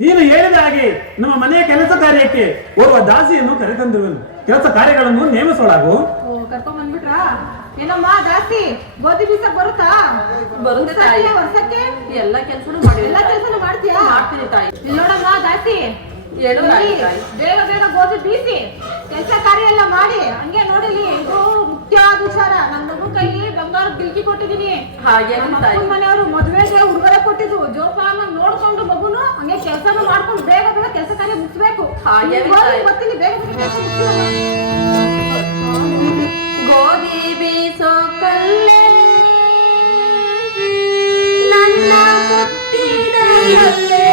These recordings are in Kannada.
ನೀನು ಹೇಳಿದ ಹಾಗೆ ನಮ್ಮ ಮನೆಯ ಕೆಲಸ ಕಾರ್ಯಕ್ಕೆ ಓರ್ವ ದಾಸಿಯನ್ನು ಕರೆತಂದಿರುವನು. ಕೆಲಸ ಕಾರ್ಯಗಳನ್ನು ನೇಮಿಸೋಳಾಗು. ಕರ್ಕೊಂಡ್ ಬಂದ್ಬಿಟ್ರಾ? ಏನಮ್ಮ ದಾಸಿ, ಗೋಧಿ ಬೀಸ ಬರುತ್ತಾ? ಬರುತ್ತೆ ತಾಯಿ. ವರ್ಷಕ್ಕೆ ಎಲ್ಲ ಕೆಲಸನೂ ಮಾಡಿ. ಎಲ್ಲ ಕೆಲಸನೂ ಮಾಡ್ತೀಯಾ? ಮಾಡ್ತೀನಿ ತಾಯಿ. ಇಲ್ಲಿ ನೋಡಮ್ಮ ದಾಸಿ, ಹೇಳು ತಾಯಿ. ಬೇಗ ಬೇಗ ಗೋಧಿ ಬೀಸಿ ಕೆಲಸ ಕಾರ್ಯ ಎಲ್ಲ ಮಾಡಿ. ಹಂಗೆ ನೋಡಿಲಿ, ಇದು ಮುಖ್ಯವಾದ ವಿಚಾರ. ನನ್ನ ಮಗು ಕೈಲಿ ಬಂಗಾರ ಗಿಲ್ಕಿ ಕೊಟ್ಟಿದೀನಿ. ಹಾಗೆ ತಾಯಿ. ಮನೆಯವರು ಮದುವೆಗೆ ಉಡುಗೊರೆ ಕೊಟ್ಟಿದ್ದು. ಜೋಪಾನ ನೋಡ್ಕೊಂಡು ಮಗುನು ಹಂಗೆ ಕೆಲಸನೂ ಮಾಡ್ಕೊಂಡು ಬೇಗ ಬೇಗ ಕೆಲಸ ಕಾರ್ಯ ಮುಗಿಸ್ಬೇಕು. ಹಾಗೆ ಬರ್ತೀನಿ, ಬೇಗ ಬೇಗ ಕೆಲಸ ಮುಗಿಸ್ತೀರಮ್ಮ. ಗೋಧಿ ಬೀಸೋ ಕಲ್ಲೇ ನನ್ನ ಮುತ್ತಿನ ಕಲ್ಲೇ,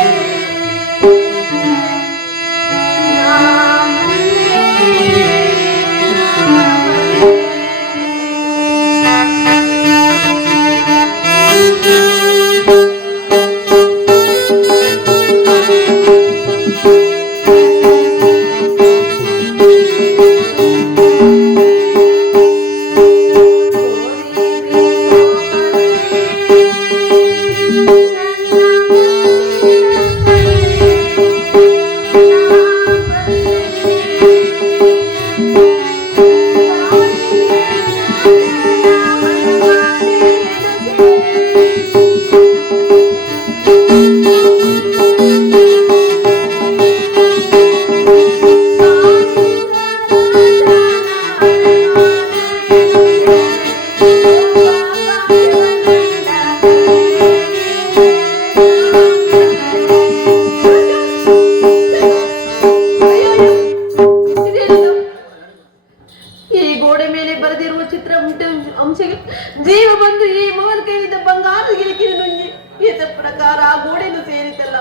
ಅಂಶಕ್ಕೆ ಜೀವ ಬಂದು ಈ ಮಗನ ಕೈಯಿಂದ ಬಂಗಾರದ ಗಿಲಿಕಿನ ನುಂಗಿ ಈತ ಪ್ರಕಾರ ಆ ಗೋಡೆಯನ್ನು ಸೇರಿತಲ್ಲ.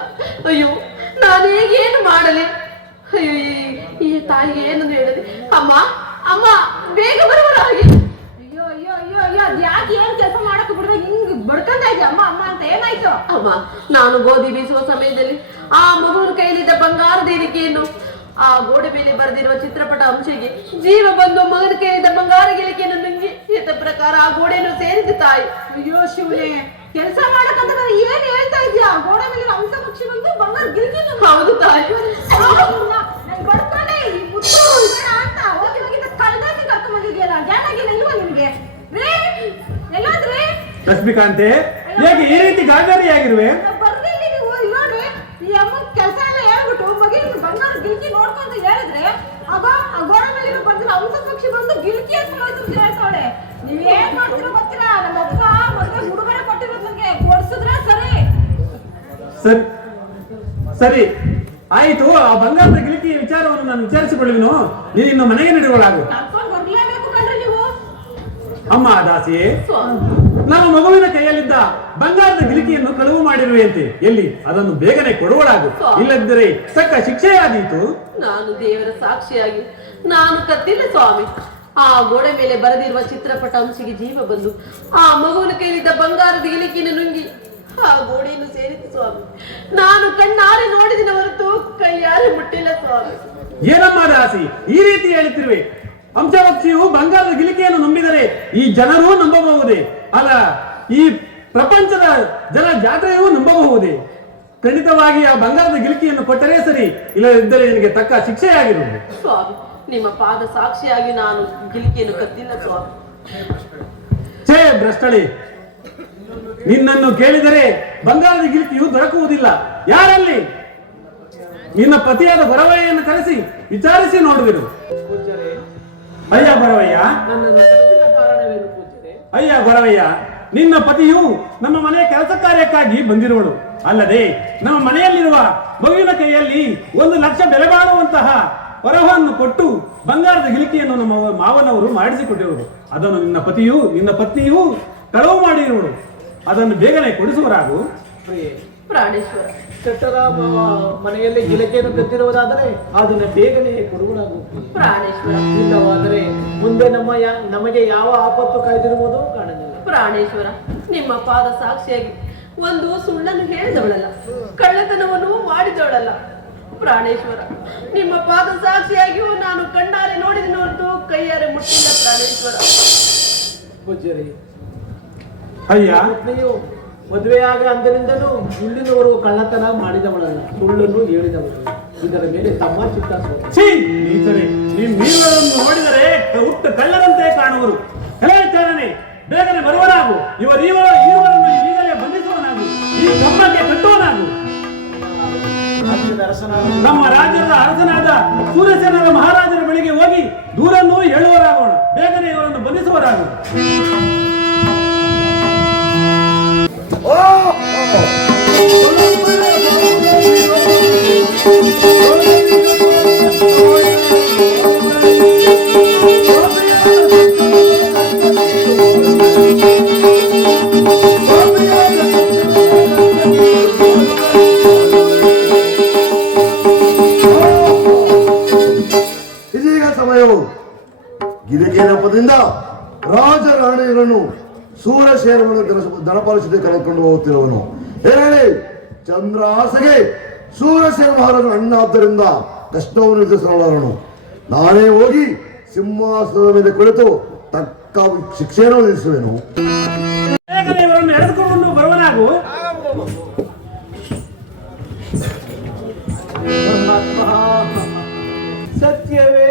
ಅಯ್ಯೋ, ನಾನು ಹೇಗೇನು ಮಾಡಲಿ? ಅಯ್ಯೋ, ಈ ತಾಯಿಗೆ ಏನು ಹೇಳಲಿ? ಅಮ್ಮ ಅಮ್ಮ, ಬೇಗ ಬರುವರಾಗಿ. ಅಯ್ಯೋ ಅಯ್ಯೋ ಅಯ್ಯೋ ಅಯ್ಯೋ, ಯಾಕೆ ಏನ್ ಕೆಲಸ ಮಾಡಕ್ ಬಿಡ್ರೆ ಹಿಂಗ್ ಬಡ್ಕೊಂತ ಇದ್ದೆ ಅಮ್ಮ ಅಮ್ಮ ಅಂತ? ಏನಾಯ್ತು? ಅಮ್ಮ, ನಾನು ಗೋಧಿ ಬೀಸುವ ಸಮಯದಲ್ಲಿ ಆ ಮಗುವಿನ ಕೈಲಿದ್ದ ಬಂಗಾರದ ಗಿಲಿಕೆಯನ್ನು ಆ ಗೋಡೆ ಮೇಲೆ ಬರೆದಿರುವ ಚಿತ್ರಪಟ ಅಂಶಕ್ಕೆ ಜೀವ ಬಂದು ಮಗನ ಕೈಲಿದ್ದ ಬಂಗಾರ ಗಿಲಿಕೆಯನ್ನು ನುಂಗಿ ಈತ ಪ್ರಕಾರ ಆ ಗೋಡೆಯನ್ನು ಸೇರಿದ ತಾಯಿ. ಅಯ್ಯೋ ಶಿವನೇ, ಕೆಲಸ ಮಾಡಕಂತ ಏನ್ ಹೇಳ್ತಾ ಇದ್ಯಾ? ಗೋಡೆ ಮೇಲೆ ಅಂಶ ಪಕ್ಷಿ ಬಂದು ಬಂಗಾರ ಗಿಲ್ಕಿ. ಹೌದು ತಾಯಿ. ನನ್ ಬಡ್ಕೊಂಡೆ ಈ ಮುತ್ತು ಬೇಡ ಅಂತ ಹೋಗಿ ಹೋಗಿದ್ದ ಕಳ್ದಾಸಿ ಕರ್ಕೊಂಡ್ ಬಂದಿದ್ಯಲ್ಲ, ಗ್ಯಾನಾಗಿಲ್ಲ ಇಲ್ವಾ ನಿಮ್ಗೆ? ರೇ, ಎಲ್ಲಾದ್ರಿ? ಲಕ್ಷ್ಮೀಕಾಂತೆ, ಹೇಗೆ ಈ ರೀತಿ ಗಾಂಧಾರಿಯಾಗಿರುವೆ? ಬರ್ರಿ ನೀವು. ನೋಡ್ರಿ, ಈ ಅಮ್ಮ ಕೆಲಸ ಎಲ್ಲ ಹೇಳ್ಬಿಟ್ಟು ಮಗಿನ ಬಂಗಾರ ಗಿಲ್ಕಿ ನೋಡ್ಕೊಂತ ಹೇಳಿದ್ರೆ ಆಗ ಆ ಗೋಡೆ ಮೇಲೆ ಬಂದಿರೋ ಅಂಶ ಪಕ್ಷಿ ಬಂದು ಗಿಲ್ಕಿ ಅಂತ ಹೇಳ್ತಾಳೆ. ನೀವ್ ಏನ್ ಮಾಡ್ತೀರೋ ಗೊತ್ತಿಲ್ಲ. ನಮ್ಮ ಅಪ್ಪ ಮದ್ವೆ ಉಡುಗೊರೆ ಕೊಟ್ಟಿರೋದು ನಂಗೆ ಕೊಡ್ಸಿದ್ರೆ ಸರಿ. ಸರಿ ಸರಿ ಆಯಿತು. ಆ ಬಂಗಾರದ ಗಿಲಿಕಿ ವಿಚಾರವನ್ನು ನಾನು ವಿಚಾರಿಸಿಕೊಳ್ಳುವೆನು. ನೀನು ಮನೆಗೆ ನಡೆಯುವಳಾಗು. ಕರ್ಕೊಂಡು ಬರ್ಲೇಬೇಕು ಕಣ್ರಿ ನೀವು. ಅಮ್ಮ ದಾಸಿ, ನಮ್ಮ ಮಗುವಿನ ಕೈಯಲ್ಲಿದ್ದ ಬಂಗಾರದ ಗಿಲಿಕಿಯನ್ನು ಕಳುವು ಮಾಡಿರುವೆಯಂತೆ. ಎಲ್ಲಿ? ಅದನ್ನು ಬೇಗನೆ ಕೊಡುವಳಾಗು, ಇಲ್ಲದಿದ್ದರೆ ತಕ್ಕ ಶಿಕ್ಷೆಯಾದೀತು. ನಾನು ದೇವರ ಸಾಕ್ಷಿಯಾಗಿ ನಾನು ಕತ್ತಿಲ್ಲ ಸ್ವಾಮಿ. ಆ ಗೋಡೆ ಮೇಲೆ ಬರೆದಿರುವ ಚಿತ್ರಪಟ ಅಂಶಿಗೆ ಜೀವ ಬಂದು ಆ ಮಗುವಿನ ಕೈಲಿದ್ದ ಬಂಗಾರದ ಗಿಲಿಕಿನ ನುಂಗಿ ಆ ಗೋಡೆಯನ್ನು ಸೇರಿತು ಸ್ವಾಮಿ. ನಾನು ಕಣ್ಣಾರೆ ನೋಡಿದಿನ ಹೊರತು ಕೈಯಾರೆ ಮುಟ್ಟಿಲ್ಲ ಸ್ವಾಮಿ. ಏನಮ್ಮ ದಾಸಿ ಈ ರೀತಿ ಹೇಳುತ್ತಿರುವೆ? ಅಂಶಪಕ್ಷಿಯು ಬಂಗಾರದ ಗಿಲಿಕೆಯನ್ನು ನಂಬಿದರೆ ಈ ಜನರು ನಂಬಬಹುದೇ? ಅಲ್ಲ, ಈ ಪ್ರಪಂಚದ ಜನ ಜಾತ್ರೆಯೂ ನಂಬಬಹುದೇ? ಖಂಡಿತವಾಗಿ ಆ ಬಂಗಾರದ ಗಿಲಿಕೆಯನ್ನು ಕೊಟ್ಟರೆ ಸರಿ, ಇಲ್ಲದಿದ್ದರೆ ನಿನಗೆ ತಕ್ಕ ಶಿಕ್ಷೆಯಾಗಿರುವುದು. ಸ್ವಾಮಿ, ನಿಮ್ಮ ಪಾದ ಸಾಕ್ಷಿಯಾಗಿ ನಾನು ಗಿಲಿಕೆಯನ್ನು ಕತ್ತಿಲ್ಲ ಸ್ವಾಮಿ. ಛೇ ಭ್ರಷ್ಟಳಿ, ನಿನ್ನನ್ನು ಕೇಳಿದರೆ ಬಂಗಾರದ ಗಿಲಿಕೆಯು ದೊರಕುವುದಿಲ್ಲ. ಯಾರಲ್ಲಿ? ನಿನ್ನ ಪತಿಯಾದ ಬರವಯ್ಯನ್ನು ಕರೆಸಿ ವಿಚಾರಿಸಿ ನೋಡುವೆನು. ಅಯ್ಯ ಬರವಯ್ಯ, ಅಯ್ಯ ಬರವಯ್ಯ, ನಿನ್ನ ಪತಿಯು ನಮ್ಮ ಮನೆಯ ಕೆಲಸ ಕಾರ್ಯಕ್ಕಾಗಿ ಬಂದಿರುವಳು. ಅಲ್ಲದೆ ನಮ್ಮ ಮನೆಯಲ್ಲಿರುವ ಮಗುವಿನ ಕೈಯಲ್ಲಿ 1 ಲಕ್ಷ ಬೆಲೆ ಬಾಳುವಂತಹ ವರವನ್ನು ಕೊಟ್ಟು ಬಂಗಾರದ ಗಿಲಿಕೆಯನ್ನು ನಮ್ಮ ಮಾವನವರು ಮಾಡಿಸಿಕೊಟ್ಟಿರುವುದು. ಅದನ್ನು ನಿನ್ನ ಪತ್ನಿಯು ಕಳವು ಮಾಡಿರುವಳು. ಅದನ್ನು ಬೇಗನೆ ಕೊಡಿಸುವರಾಗು. ಪ್ರಾಣೇಶ್ವರ, ಚಟ್ಟರ ಮನೆಯಲ್ಲಿ ಗಿಲಕೆಯನ್ನು ಕದ್ದಿರುವುದಾದರೆ ಅದನ್ನು ಬೇಗನೆ ಕೊಡುವುದಾಗುವುದು. ಪ್ರಾಣೇಶ್ವರ, ಇಲ್ಲವಾದರೆ ಮುಂದೆ ನಮಗೆ ಯಾವ ಆಪತ್ತು ಕಾಯ್ದಿರುವುದೋ ಕಾಣಲಿಲ್ಲ. ಪ್ರಾಣೇಶ್ವರ, ನಿಮ್ಮ ಪಾದ ಸಾಕ್ಷಿಯಾಗಿ ಒಂದು ಸುಳ್ಳನ್ನು ಹೇಳಿದವಳಲ್ಲ, ಕಳ್ಳತನವನ್ನು ಮಾಡಿದವಳಲ್ಲ. ಪ್ರಾಣೇಶ್ವರ, ನಿಮ್ಮ ಪಾದ ಸಾಕ್ಷಿಯಾಗಿಯೂ ನಾನು ಕಣ್ಣಾರೆ ನೋಡಿದ ಹೊರತು ಕೈಯಾರೆ ಮುಟ್ಟಿಲ್ಲ. ಪ್ರಾಣೇಶ್ವರ ಪೂಜ್ಯರೇ, ಅಯ್ಯ ಪತ್ನಿಯು ಮದುವೆಯಾಗ ಅಂದಿನಿಂದಲೂ ಇಲ್ಲಿನವರೆಗೂ ಕಳ್ಳತನ ಮಾಡಿದವಳಲ್ಲ, ಸುಳ್ಳನ್ನು ಹೇಳಿದವಳು. ಇದರ ಮೇಲೆ ತಮ್ಮ ಚಿತ್ತ ಸೋತ. ಛೀ ನೀಚರೇ, ನಿಮ್ಮೆಲ್ಲರನ್ನು ನೋಡಿದರೆ ಹುಟ್ಟ ಕಳ್ಳರಂತೆ ಕಾಣುವರು. ಹೇಳಾನೆ ಬೇಗನೆ ಬರುವನಾಗು, ಇವರನ್ನು ಈಗಲೇ ಬಂಧಿಸುವನಾಗು, ಈ ಕಮ್ಮಕ್ಕೆ ಕಟ್ಟುವನಾಗು. ನಮ್ಮ ರಾಜ್ಯದ ಅರಸನಾದ ಸೂರ್ಯಸೇನರ ಮಹಾರಾಜರ ಬಳಿಗೆ ಹೋಗಿ ದೂರನ್ನು ಹೇಳುವರಾಗೋಣ. ಬೇಗನೆ ಇವರನ್ನು ಬಂಧಿಸುವರಾಗು. ಇದೀಗ ಸಮಯವು ಗಿರಿಗೇನಪ್ಪದಿಂದ ರಾಜರಾಣಿಯರನ್ನು ಸೂರಸೇನವನ್ನು ದಣಪಾಲಿಸದೆ ಕರೆದುಕೊಂಡು ಹೋಗುತ್ತಿರುವನು. ಹೇಳಿ ಚಂದ್ರಹಾಸಗೆ ಸೂರಸೇನ ಮಹಾರಾಜನು ಅಣ್ಣಾದ್ದರಿಂದ ಕಷ್ಟವನ್ನು ಎದುರಿಸಲಾರನು. ನಾನೇ ಹೋಗಿ ಸಿಂಹಾಸನದ ಮೇಲೆ ಕುಳಿತು ತಕ್ಕ ಶಿಕ್ಷೆಯನ್ನು ವಿಧಿಸುವೆನು. ಬೇಗನೆ ಇವರನ್ನು ಎಳೆದುಕೊಂಡು ಬರುವನಾಗು. ಸತ್ಯವೇ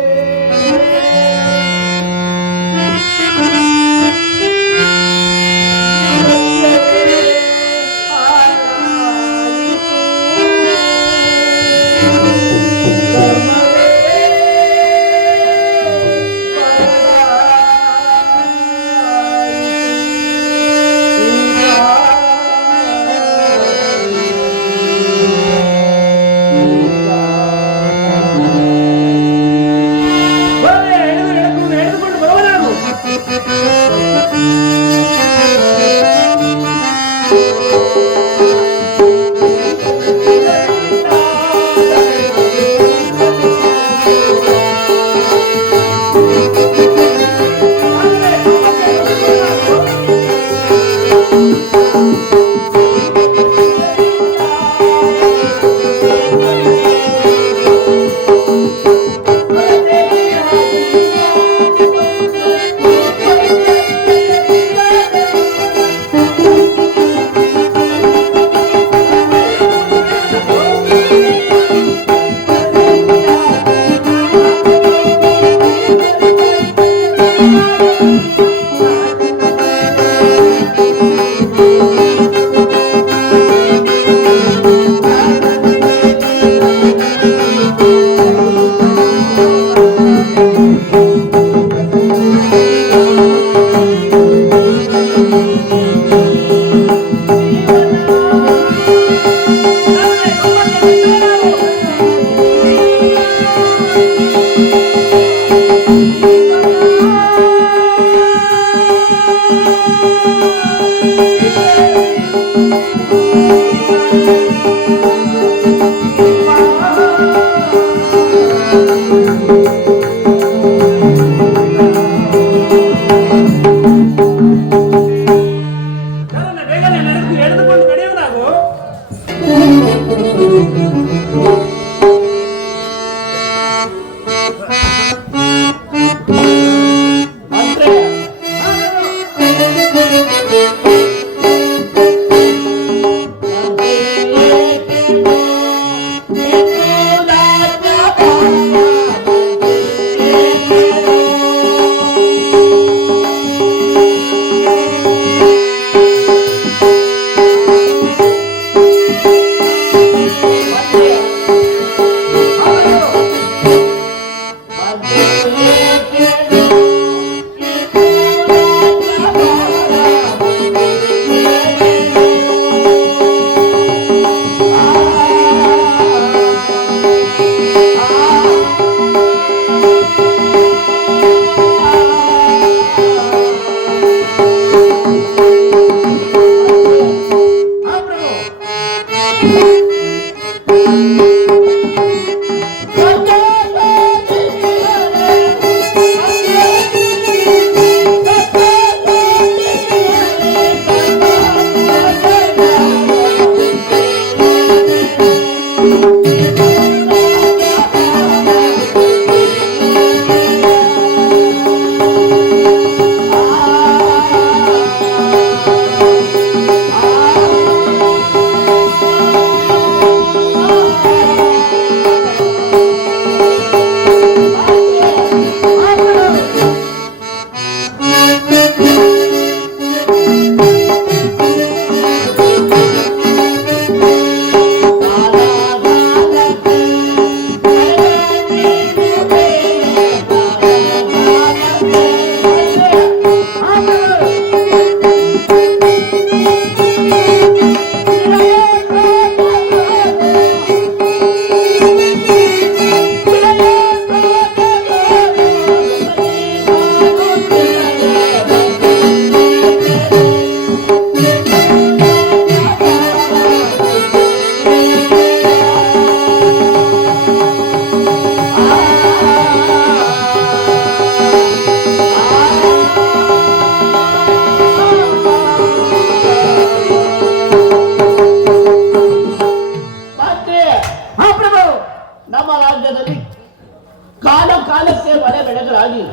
ಆಗಿ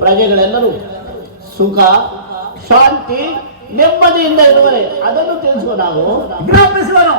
ಪ್ರಜೆಗಳೆಲ್ಲರೂ ಸುಖ ಶಾಂತಿ ನೆಮ್ಮದಿಯಿಂದ ಇರುವರೆ ಅದನ್ನು ತಿಳಿಸುವ ನಾವು ಜ್ಞಾಪಿಸುವನು.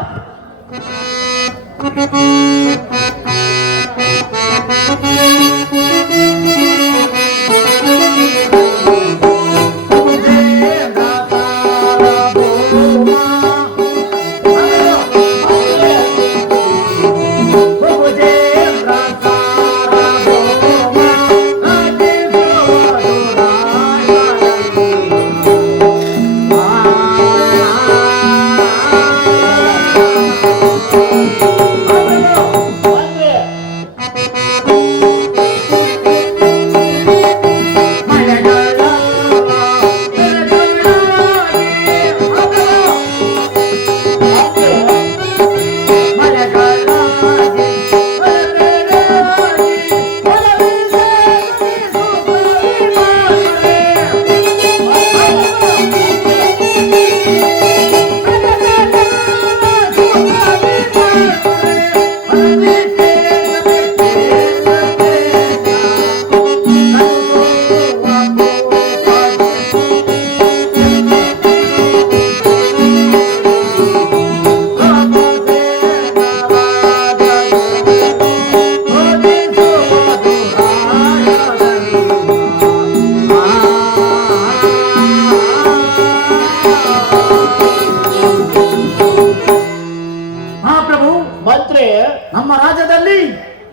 ನಮ್ಮ ರಾಜ್ಯದಲ್ಲಿ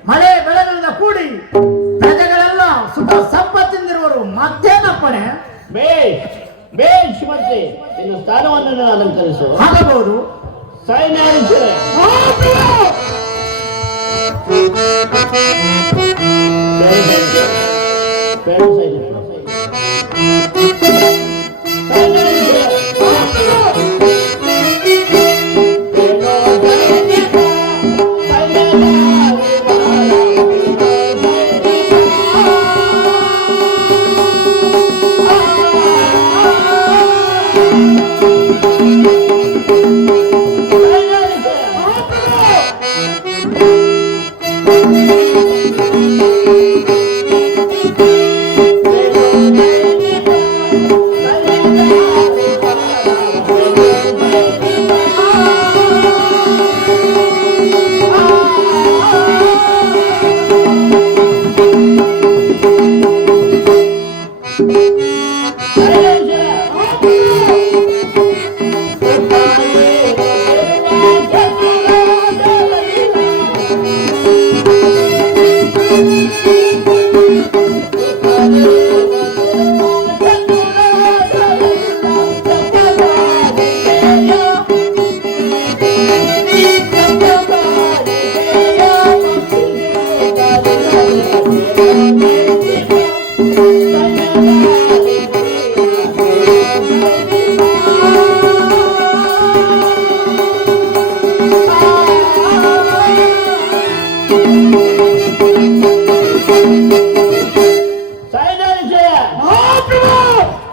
ಮಳೆ ಬೆಳೆಗಳಿಂದ ಕೂಡಿ ಪ್ರಜೆಗಳೆಲ್ಲ ಸುಖ ಸಂಪತ್ತಿಂದಿರುವರು ಮತ್ತೇನಪ್ಪಣೆ? ಬೇಷ್ ಮಂತ್ರಿ, ಇನ್ನು ಸ್ಥಾನವನ್ನು ಅಲಂಕರಿಸು. ಆಗಬಹುದು. ಸೈನ್ಯಾಧೀಶರೇ,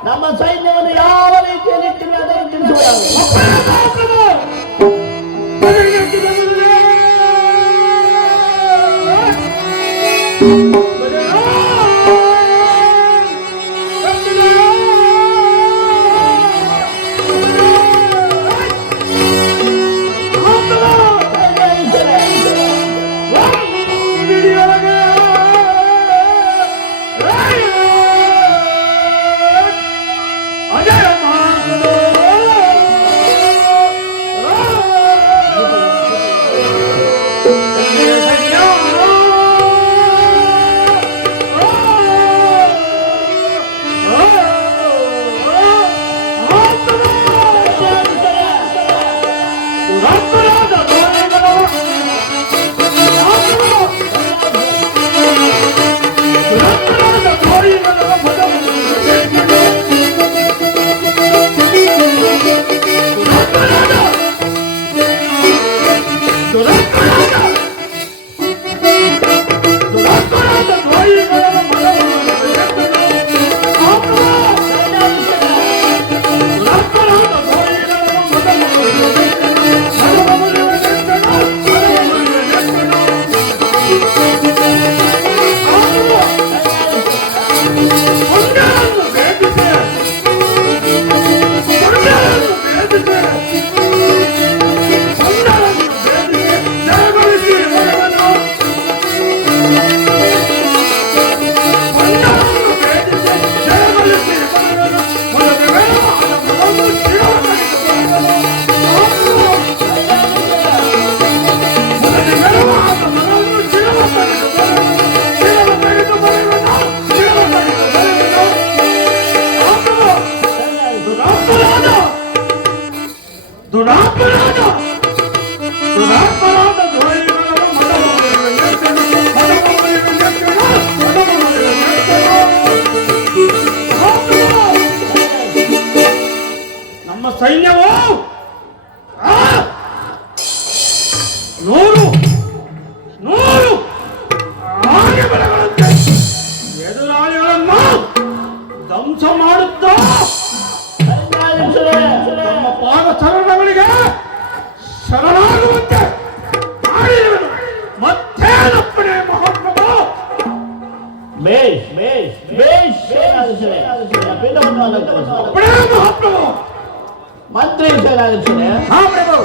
ನಮ್ಮ ಸೈನ್ಯವನ್ನು ಯಾವ ರೀತಿಯಲ್ಲಿ ಇಟ್ಟಿವೆ ಅದನ್ನು ತಿಳಿಸುವ. ದುರಾಪರಾಧ ದುರಾಪರಾಧ ದ್ರೋಹಿಗಳ ನಮ್ಮ ಸೈನ್ಯವು ನೂರು ನೂರು ಆನೆ ಬಲಗಳಂತೆ ಎದುರಾಳಿಗಳನ್ನು ಧ್ವಂಸ ಮಾಡುತ್ತಾ ನಮ್ಮ ಪಾದ ಚರಣಗಳಿಗೆ ಶರಣಾಗುವಂತೆ ಮಾಡಿರುವುದು ಮತ್ತೇನಪ್ಪಣೆ ಮಹಾಪ್ರಭು. ಅಪ್ಪಣೆ ಮಹಾಪ್ರಭು. ಮಂತ್ರಿ ಸೇನಾಧ್ಯಕ್ಷರೇ, ಹಾ ಪ್ರಭು.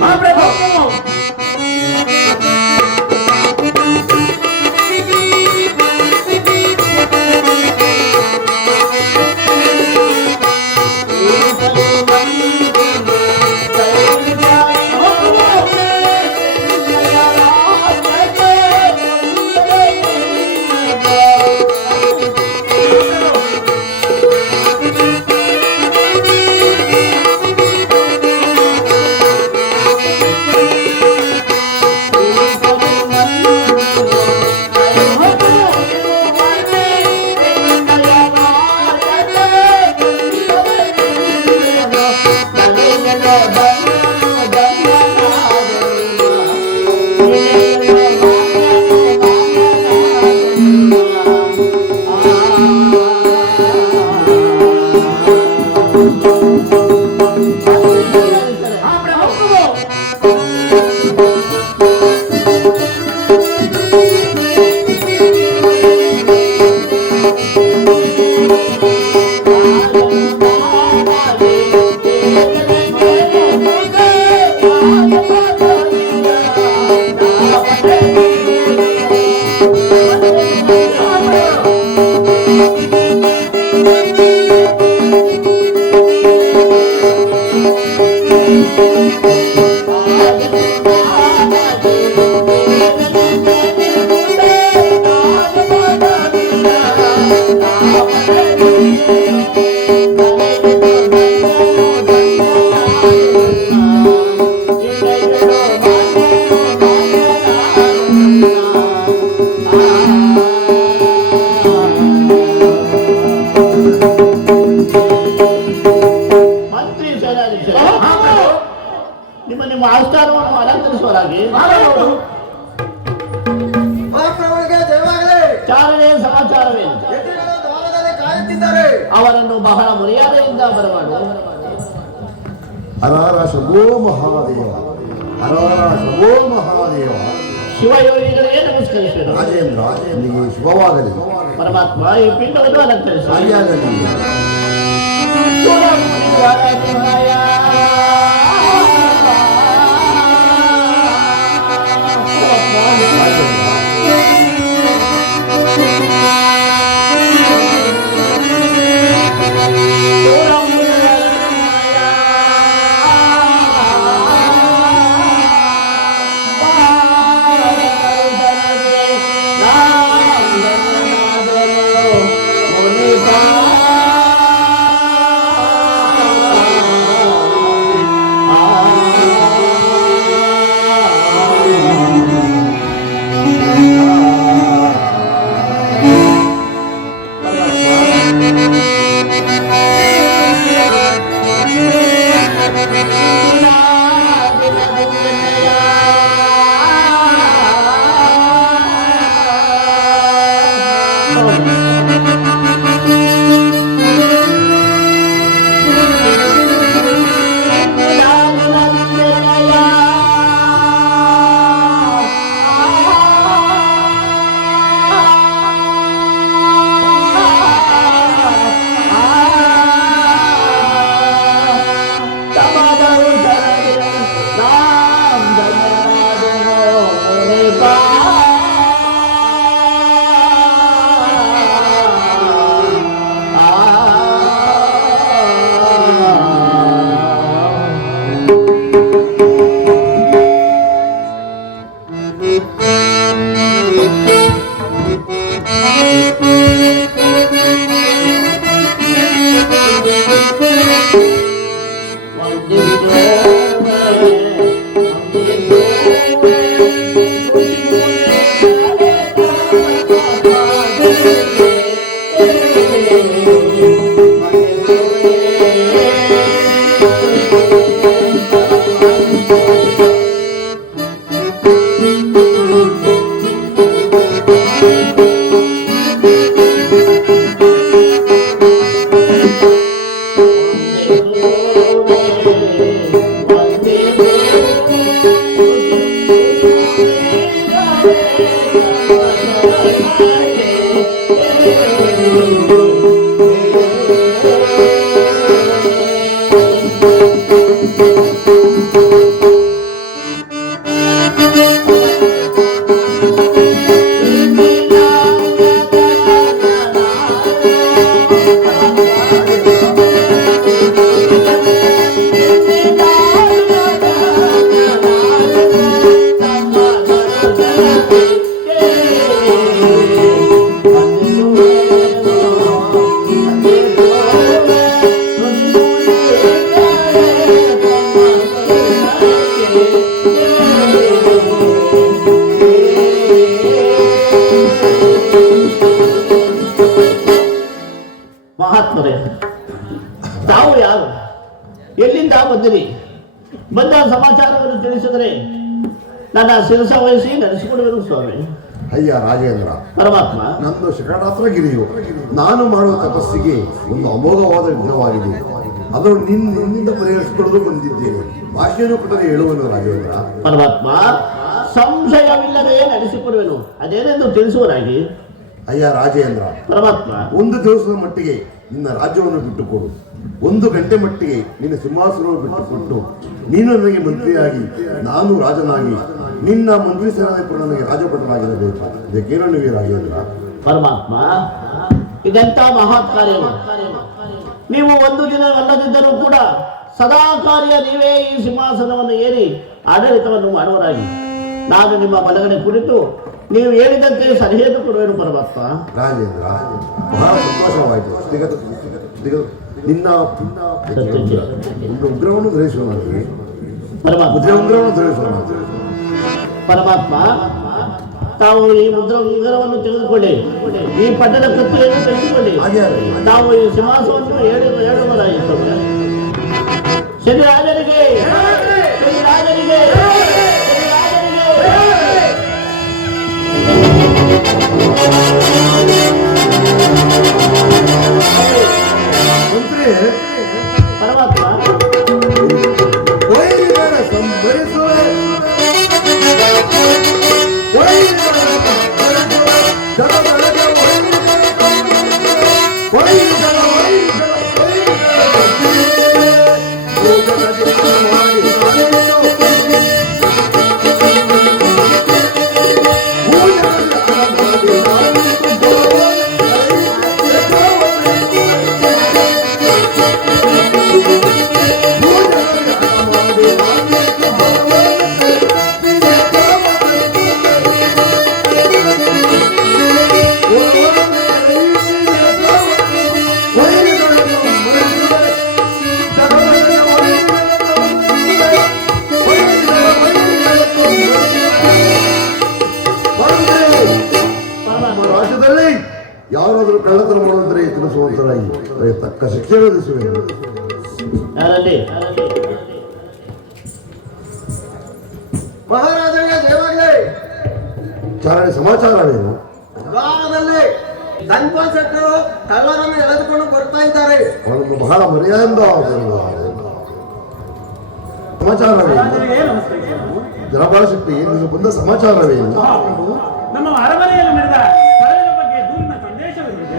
ಮಹಾಪ್ರಭು, ನಿಮ್ಮ ನಿಮ್ಮ ಆಸ್ಥಾನವನ್ನು ಅಲಂಕರಿಸುವರಾಗಿ ಚಾರಣೆ ಸಮಾಚಾರವೇನು? ಅವರನ್ನು ಬಹಳ ಮರ್ಯಾದೆಯಿಂದ ಬರಮಾಡು. ಹರಹರ ಶಂಭೋ ಮಹಾದೇವ, ಹರಹರ ಶಂಭೋ ಮಹಾದೇವ. ಶಿವಯೋಗಿಗಳೇ ನಮಸ್ಕರಿಸಿದರು. ರಾಜೇಂದ್ರ ನಿಮಗೆ ಶುಭವಾಗಲಿ. ಪರಮಾತ್ಮ ಈ ಪಿಂಡವನ್ನು ಅಲಂಕರಿಸಿ ಸರಿಯಾಗಲಿ. ಮಹಾತ್ಮರೇ, ತಾವು ಯಾರು, ಎಲ್ಲಿಂದ ಬಂದಿರಿ? ಬಂದ ಸಮಾಚಾರವನ್ನು ತಿಳಿಸಿದರೆ ನನ್ನ ಶಿರಸ ವಹಿಸಿ ನಡೆಸಿಕೊಡುವರು ಸ್ವಾಮಿ. ಅಯ್ಯ ರಾಜೇಂದ್ರ, ಪರಮಾತ್ಮ, ನಂದು ಶಿಖರಾತ್ರ ಗಿರಿಯು. ನಾನು ಮಾಡುವ ತಪಸ್ಸಿಗೆ ಒಂದು ಅಮೋಘವಾದ ವಿಘ್ನವಾಗಿದೆ. ಅದನ್ನು ನಿನ್ನಿಂದ ಪರಿಹರಿಸಿಕೊಳ್ಳಲು ಬಂದಿದ್ದೇನೆ. ಭಾಷೆಯನ್ನು ಕೊಟ್ಟರೆ ಹೇಳುವನು ರಾಜೇಂದ್ರ. ಪರಮಾತ್ಮ, ಸಂಶಯವಿಲ್ಲದೆ ನಡೆಸಿಕೊಡುವೆನು, ಅದೇನೆಂದು ತಿಳಿಸುವರಾಗಿ. ಅಯ್ಯ ರಾಜೇಂದ್ರ, ಪರಮಾತ್ಮ, ಒಂದು ದಿವಸದ ಮಟ್ಟಿಗೆ ನಿನ್ನ ರಾಜ್ಯವನ್ನು ಬಿಟ್ಟುಕೊಡು. 1 ಗಂಟೆ ಮಟ್ಟಿಗೆ ನಿನ್ನ ಸಿಂಹಾಸನವನ್ನು ಬಿಟ್ಟುಕೊಟ್ಟು ನೀನು ನನಗೆ ಮಂತ್ರಿಯಾಗಿ, ನಾನು ರಾಜನಾಗಿ, ನಿನ್ನ ಮಂತ್ರಿ ಸೇನಾಧಿಪತಿ ನನಗೆ ರಾಜಭಟರಾಗಿರಬೇಕು. ಇದಕ್ಕೇನು ನೀವೇ ರಾಜೇಂದ್ರ? ಪರಮಾತ್ಮ, ಇದೆಂತ ಮಹತ್ ಕಾರ್ಯವು. ನೀವು ಒಂದು ದಿನ ಅಲ್ಲದಿದ್ದರೂ ಕೂಡ ಸದಾ ಕಾರ್ಯ ನೀವೇ ಈ ಸಿಂಹಾಸನವನ್ನು ಏರಿ ಆಡಳಿತವನ್ನು ಮಾಡುವರಾಗಿ ನಾನು ನಿಮ್ಮ ಬಲಗಡೆ ಕುರಿತು ನೀವು ಹೇಳಿದಂತೆ ಸರಿಹೇತು ಕೊಡುವೆನು. ಪರಮಾತ್ಮ, ರಾಜೇಂದ್ರ, ಬಹಳ ಸಂತೋಷವಾಯಿತು. ನಿನ್ನ ಉಗ್ರವನ್ನು ಧರಿಸೋಣ. ಉಗ್ರವನ್ನು ಧರಿಸೋಣ. ಪರಮಾತ್ಮ, ತಾವು ಈ ಉಗ್ರವನ್ನು ತೆಗೆದುಕೊಳ್ಳಿ, ಈ ಪಟ್ಟದ ಕತ್ತಲೆಯನ್ನು ತೆಗೆದುಕೊಳ್ಳಿ, ತಾವು ಈ ಸಿಂಹಾಸನವನ್ನು ಹೇಳುವರಾಯಿತು. ಶ್ರೀರಾಜನಿಗೆ, ಶ್ರೀರಾಜನಿಗೆ, ಮಂತ್ರಿ, ಪರಮಾತ್ಮ, ಸಂಭರಿಸುವೆ ಯಾರಾದರೂ ಕಳ್ಳತನ ಮಾಡಿದ್ರೆ ತಿಳಿಸುವಂತರಾಗಿ ತಕ್ಕ ಶಿಕ್ಷೆ ವಿಧಿಸುವೆ. ಮಹಾರಾಜನಿಗೆ ಜಯವಾಗಲಿ. ಚಾರಣೆ ಸಮಾಚಾರವೇನು? ಗ್ರಾಮದಲ್ಲಿ ಧನ್ಪಾಲ್ ಶೆಟ್ಟರು ಕಳ್ಳರನ್ನು ಎಳೆದುಕೊಂಡು ಬರ್ತಾ ಇದ್ದಾರೆ. ಅವನನ್ನು ಬಹಳ ಮರ್ಯಾದೆಯಿಂದ ಸಮಾಚಾರವೇನು? ಧನಪಾಲ ಶೆಟ್ಟಿ, ನಿಮಗೆ ಬಂದ ಸಮಾಚಾರವೇನು? ನಮ್ಮ ಅರಮನೆಯಲ್ಲಿ ನಡೆದ ಕಳೆದ ಬಗ್ಗೆ ದೂರಿನ ಸಂದೇಶವಿರುವುದು.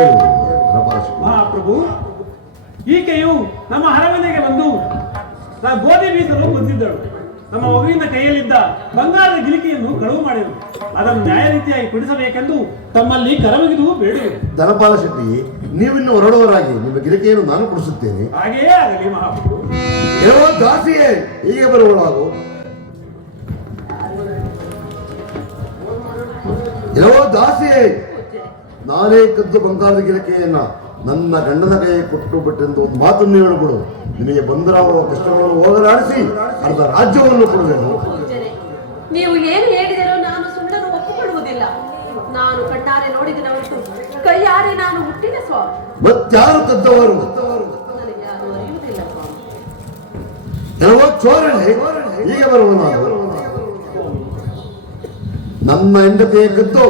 ಏನು ಧನಪಾಲ ಶೆಟ್ಟಿ? ಮಹಾಪ್ರಭು, ಈಕೆಯು ನಮ್ಮ ಅರಮನೆಗೆ ಬಂದು ಗೋಧಿ ಬೀಸಲು ಬಂದಿದ್ದಳು. ನಮ್ಮ ಮಗುವಿನ ಕೈಯಲ್ಲಿದ್ದ ಬಂಗಾರದ ಗಿಲಿಕೆಯನ್ನು ಕಳುವು ಮಾಡಿದರು. ಅದನ್ನು ನ್ಯಾಯ ರೀತಿಯಾಗಿ ಕೊಡಿಸಬೇಕೆಂದು ತಮ್ಮಲ್ಲಿ ಕರಮಗಿದು ಬೇಡುವೆ. ಧನಪಾಲ ಶೆಟ್ಟಿ, ನೀವಿನ್ನು ಹೊರಡುವರಾಗಿ ನಿಮ್ಮ ಗಿರಿಕೆಯನ್ನು ನಾನು ಕೊಡಿಸುತ್ತೇನೆ. ಹಾಗೆಯೇ ಆಗಲಿ ಮಹಾಪ್ರಭು. ಏನೋ ದಾಸಿಯೇ, ಹೀಗೆ ಬರುವಳಾಗು. ಏನೋ ದಾಸಿಯೇ, ನಾನೇ ಕದ್ದು ಬಂಗಾರದ ಗಿರಿಕೆಯನ್ನ ನನ್ನ ಗಂಡನ ಕೈ ಕೊಟ್ಟು ಬಿಟ್ಟೆಂದು ಒಂದು ಮಾತನ್ನು ಹೇಳಿಬಿಡು. ನಿನಗೆ ಬಂದಿರುವ ಕಷ್ಟಗಳನ್ನು ಹೋಗಲಾಡಿಸಿ ಅರ್ಧ ರಾಜ್ಯವನ್ನು ಕೊಡುವೆನು. ಪೂಜ್ಯರೇ, ನೀವು ಏನು ಹೇಳಿದರೂ ನಾನು ಸುಳ್ಳನ್ನು ಒಪ್ಪಿಕೊಳ್ಳುವುದಿಲ್ಲ. ನಾನು ಕಣ್ಣಾರೆ ನೋಡಿದಿನ ಹೊರತು ಕೈಯಾರೆ ನಾನು ಹುಟ್ಟಿದ ಸ್ವಾಮಿ. ಮತ್ಯಾರು ಕದ್ದವರು? ನನಗೆ ಯಾರು ಅರಿಯುವುದಿಲ್ಲ ಸ್ವಾಮಿ. ಕೆಲವು ಚೋರಣೆ ಹೀಗೆ ಬರುವ ನಾನು ನನ್ನ ಹೆಂಡತಿಯ ಕದ್ದು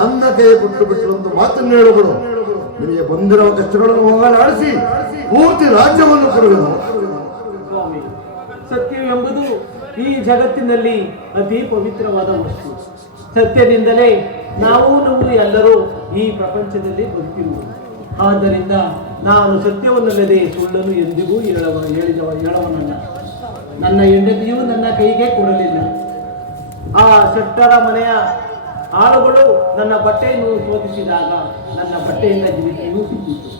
ನನ್ನ ಕೈ ಕೊಟ್ಟು ಬಿಟ್ಟು ಒಂದು ಮಾತನ್ನು ಹೇಳುಗಳು. ನಿನಗೆ ಬಂದಿರುವ ಕಷ್ಟಗಳನ್ನು ಹೋಗಲಾಡಿಸಿ ಪೂರ್ತಿ ರಾಜ್ಯವನ್ನು ಕೊಡುವೆನು. ಸ್ವಾಮಿ, ಸತ್ಯವೆಂಬುದು ಈ ಜಗತ್ತಿನಲ್ಲಿ ಅತಿ ಪವಿತ್ರವಾದ ವಸ್ತು. ಸತ್ಯದಿಂದಲೇ ನಾವು ಎಲ್ಲರೂ ಈ ಪ್ರಪಂಚದಲ್ಲಿ ಬದುಕಿರುವುದು. ಆದ್ದರಿಂದ ನಾನು ಸತ್ಯವನ್ನಲ್ಲದೆ ಸುಳ್ಳನ್ನು ಎಂದಿಗೂ ಹೇಳವನಲ್ಲ. ನನ್ನ ಹೆಂಡತಿಯೂ ನನ್ನ ಕೈಗೆ ಕೊಡಲಿಲ್ಲ. ಆ ಶೆಟ್ಟರ ಮನೆಯ ಆಳುಗಳು ನನ್ನ ಬಟ್ಟೆಯನ್ನು ಶೋಧಿಸಿದಾಗ ನನ್ನ ಬಟ್ಟೆಯಿಂದ ಜೀವಿತೆಯೂ ಸಿಕ್ಕಿತು.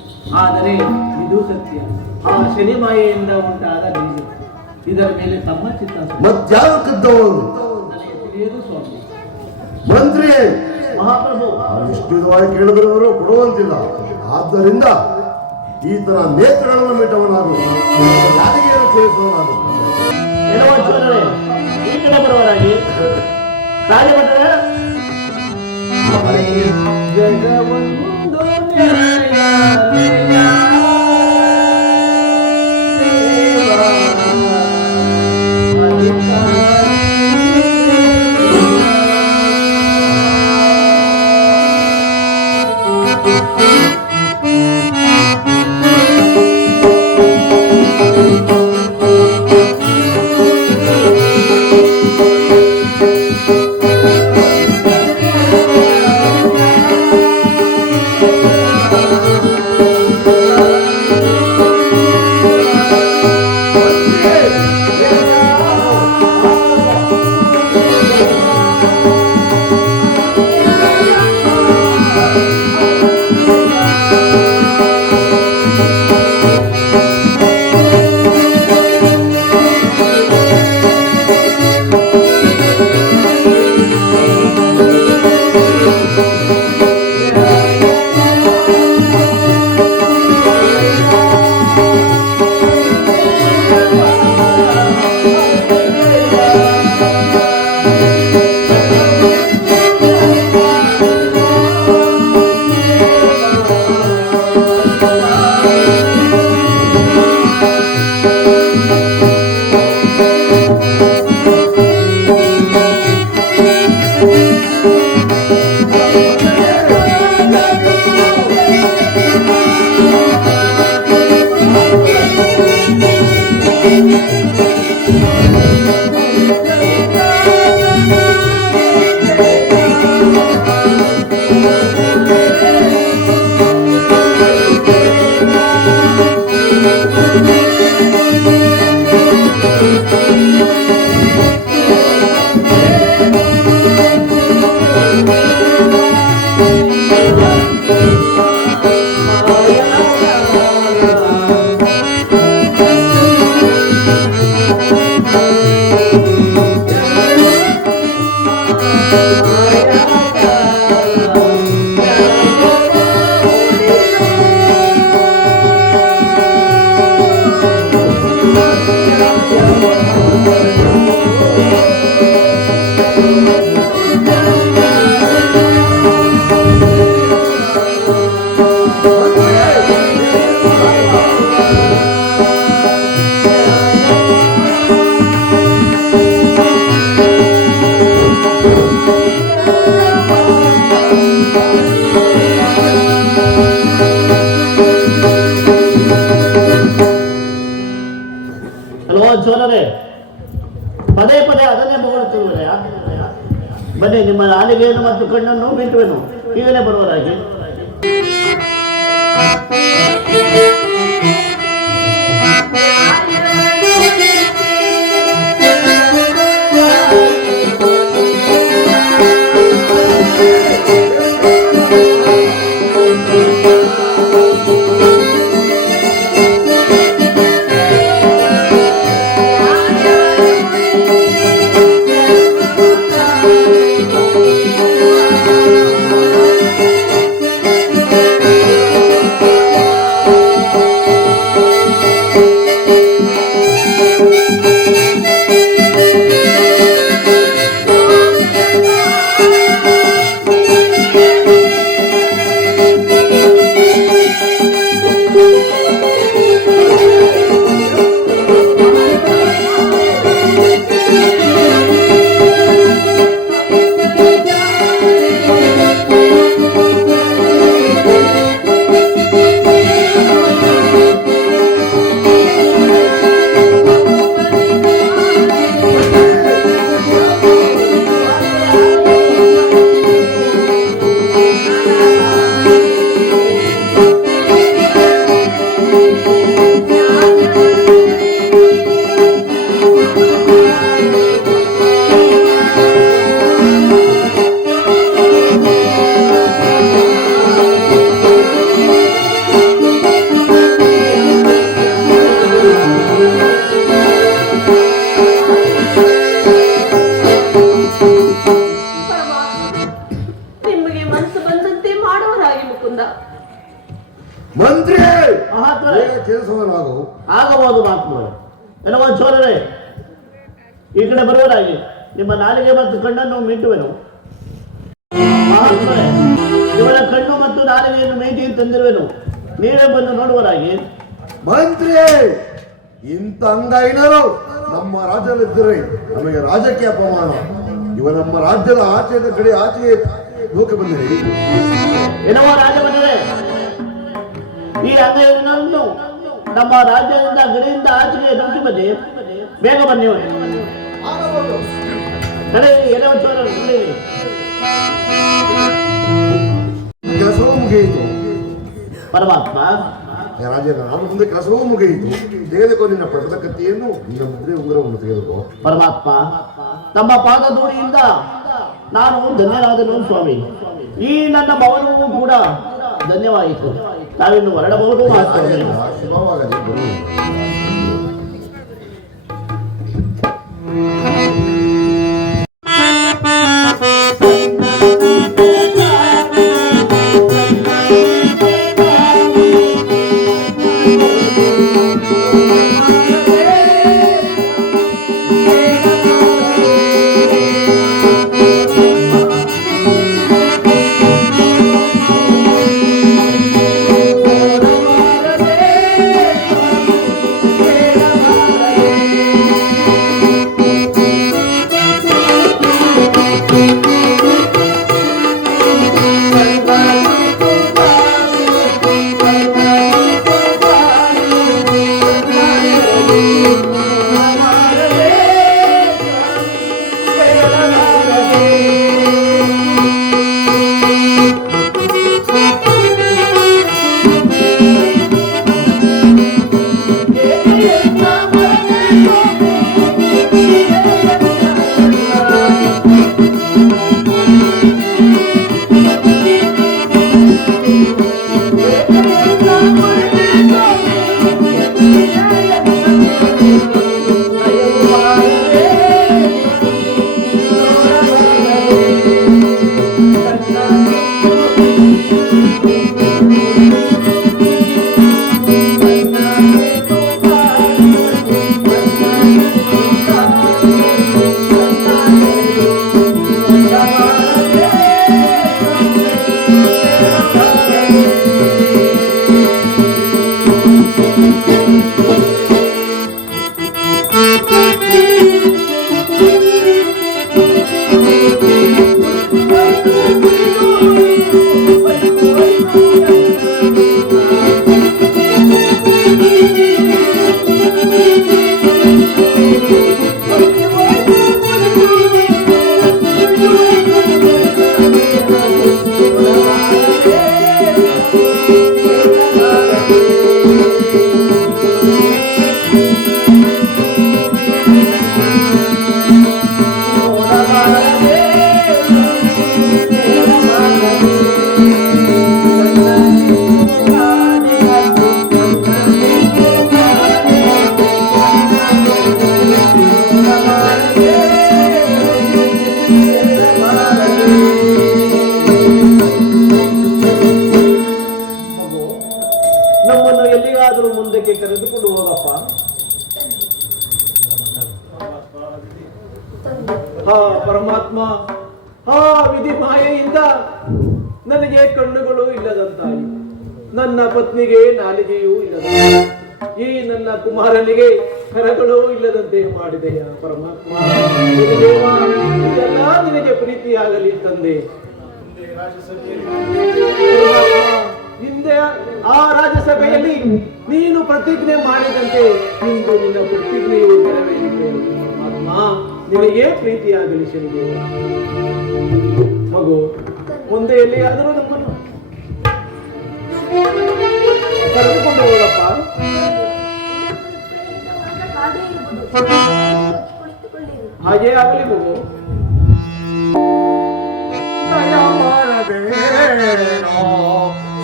ಆದರೆ ಇದು ಸತ್ಯ. ಆ ಶನಿ ಮಾಯೆಯಿಂದ ಉಂಟಾದ ಬೀಜ. ಇದರ ಮೇಲೆ ತಮ್ಮ ಚಿತ್ತ ಮತ್ಯಾರು ಕದ್ದವರು? ನನಗೆ ತಿಳಿಯದು ಸ್ವಾಮಿ. ಮಂತ್ರಿಯೇ, ಮಹಾಪ್ರಭು, ಎಷ್ಟು ವಿಧವಾಗಿ ಕೇಳಿದವರು ಕೊಡುವಂತಿಲ್ಲ. ಆದ್ದರಿಂದ ಈತನ ನೇತ್ರಗಳನ್ನು ಮಿಟ್ಟವನಾಗು, ಯಾರಿಗೇನು ಸೇರಿಸುವನಾಗು. ಎಡವಂಚೋರರೇ, ಈ ಕಡೆ ಬರುವರಾಗಿ ರಾಜಭಟರೇ, ಜಗವೊಂದು ನೆರೆಯ ಚೋರರೇ, ಪದೇ ಪದೇ ಅದನ್ನೇ ಬೊಗಳುತ್ತಿರುವರೆ. ಬನ್ನಿ, ನಿಮ್ಮ ನಾಲಿಗೆಯನ್ನು ಮತ್ತು ಕಣ್ಣನ್ನು ಬಿಟ್ಟುವೆನು. ಈಗಲೇ ಬರುವರಾಗಿ. ಎಲ್ಲವ ಚೋರರೇ, ಈ ಕಡೆ ಬರುವರಾಗಿ ನಿಮ್ಮ ನಾಲಿಗೆ ಮತ್ತು ಕಣ್ಣನ್ನು ಮೀಟುವೆನು. ಮಹಾತ್ಮರೇ, ಇವರ ಕಣ್ಣು ಮತ್ತು ನಾಲಿಗೆಯನ್ನು ಮೀಟಿ ತಂದಿರುವೆನು. ನೀವೇ ಬಂದು ನೋಡುವರಾಗಿ. ಮಂತ್ರಿ, ಇಂಥ ಅಂಗೈನರು ನಮ್ಮ ರಾಜ್ಯದಲ್ಲಿದ್ದರೆ ನಮಗೆ ರಾಜ್ಯಕ್ಕೆ ಅಪಮಾನ. ಇವ ನಮ್ಮ ರಾಜ್ಯದ ಆಚೆಯ ಕಡೆ ಆಚೆಗೆ ಲೋಕ ಬಂದಿರಿ. ಏನವ ರಾಜಮಂತ್ರಿ, ಈ ಅಂಗೈನನ್ನು ನಮ್ಮ ರಾಜ್ಯದಿಂದ ಗಡಿಯಿಂದ ಆಚೆಗೆ ನುಗ್ಗಿ ಬನ್ನಿ. ಬೇಗ ಬನ್ನಿ. ಕಡೆ ಏನೋ ಚೋರರು ಕೆಲಸವೂ ಮುಗಿಯಿತು. ಪರಮಾತ್ಮ, ರಾಜ, ನಾನು ಮುಂದೆ ಕೆಲಸವೂ ಮುಗಿಯಿತು. ತೆಗೆದುಕೋ ನಿನ್ನ ಪಟ್ಟದ ಕತ್ತಿಯನ್ನು, ನಿನ್ನ ಮುದ್ರೆ ಉಂಗುರವನ್ನು ತೆಗೆದುಕೋ. ಪರಮಾತ್ಮ, ತಮ್ಮ ಪಾದಧೂಳಿಯಿಂದ ನಾನು ಧನ್ಯನಾದನು ಸ್ವಾಮಿ. ಈ ನನ್ನ ಭವನವೂ ಕೂಡ ಧನ್ಯವಾಯಿತು. ತಾವಿನ್ನು ಹೊರಡಬಹುದು. ಶುಭವಾಗಲಿ. ಕರೆದುಕೊಂಡು ಹೋಗಪ್ಪ. ಹಾ ಪರಮಾತ್ಮ, ಆ ವಿಧಿ ಮಾಯೆಯಿಂದ ನನಗೆ ಕಣ್ಣುಗಳು ಇಲ್ಲದಂತಾಯಿ, ನನ್ನ ಪತ್ನಿಗೆ ನಾಲಿಗೆಯೂ ಇಲ್ಲದಂತೆ, ಈ ನನ್ನ ಕುಮಾರನಿಗೆ ಕರಗಳು ಇಲ್ಲದಂತೆ ಮಾಡಿದೆಯ ಪರಮಾತ್ಮ. ದೇವ, ಇದೆಲ್ಲ ನಿನಗೆ ಪ್ರೀತಿಯಾಗಲಿ ತಂದೆ. ಹಿಂದೆ ಆ ರಾಜ್ಯಸಭೆಯಲ್ಲಿ ನೀನು ಪ್ರತಿಜ್ಞೆ ಮಾಡಿದಂತೆ ಇಂದು ನಿನ್ನ ಪ್ರತಿಜ್ಞೆಯು ನೆರವೇರಿದೆ ಪರಮಾತ್ಮ. ನಿನಗೆ ಪ್ರೀತಿಯಾಗಲಿ ಶನಿದೇವ. ಮಗು, ಮುಂದೆ ಎಲ್ಲಿಯಾದರೂ ನಮ್ಮನ್ನು ಕರೆದುಕೊಂಡು ಹೋಗಪ್ಪ. ಹಾಗೇ ಆಗಲಿ ಮಗು.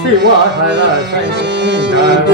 ಶಿವಹರ ಶಂಕರ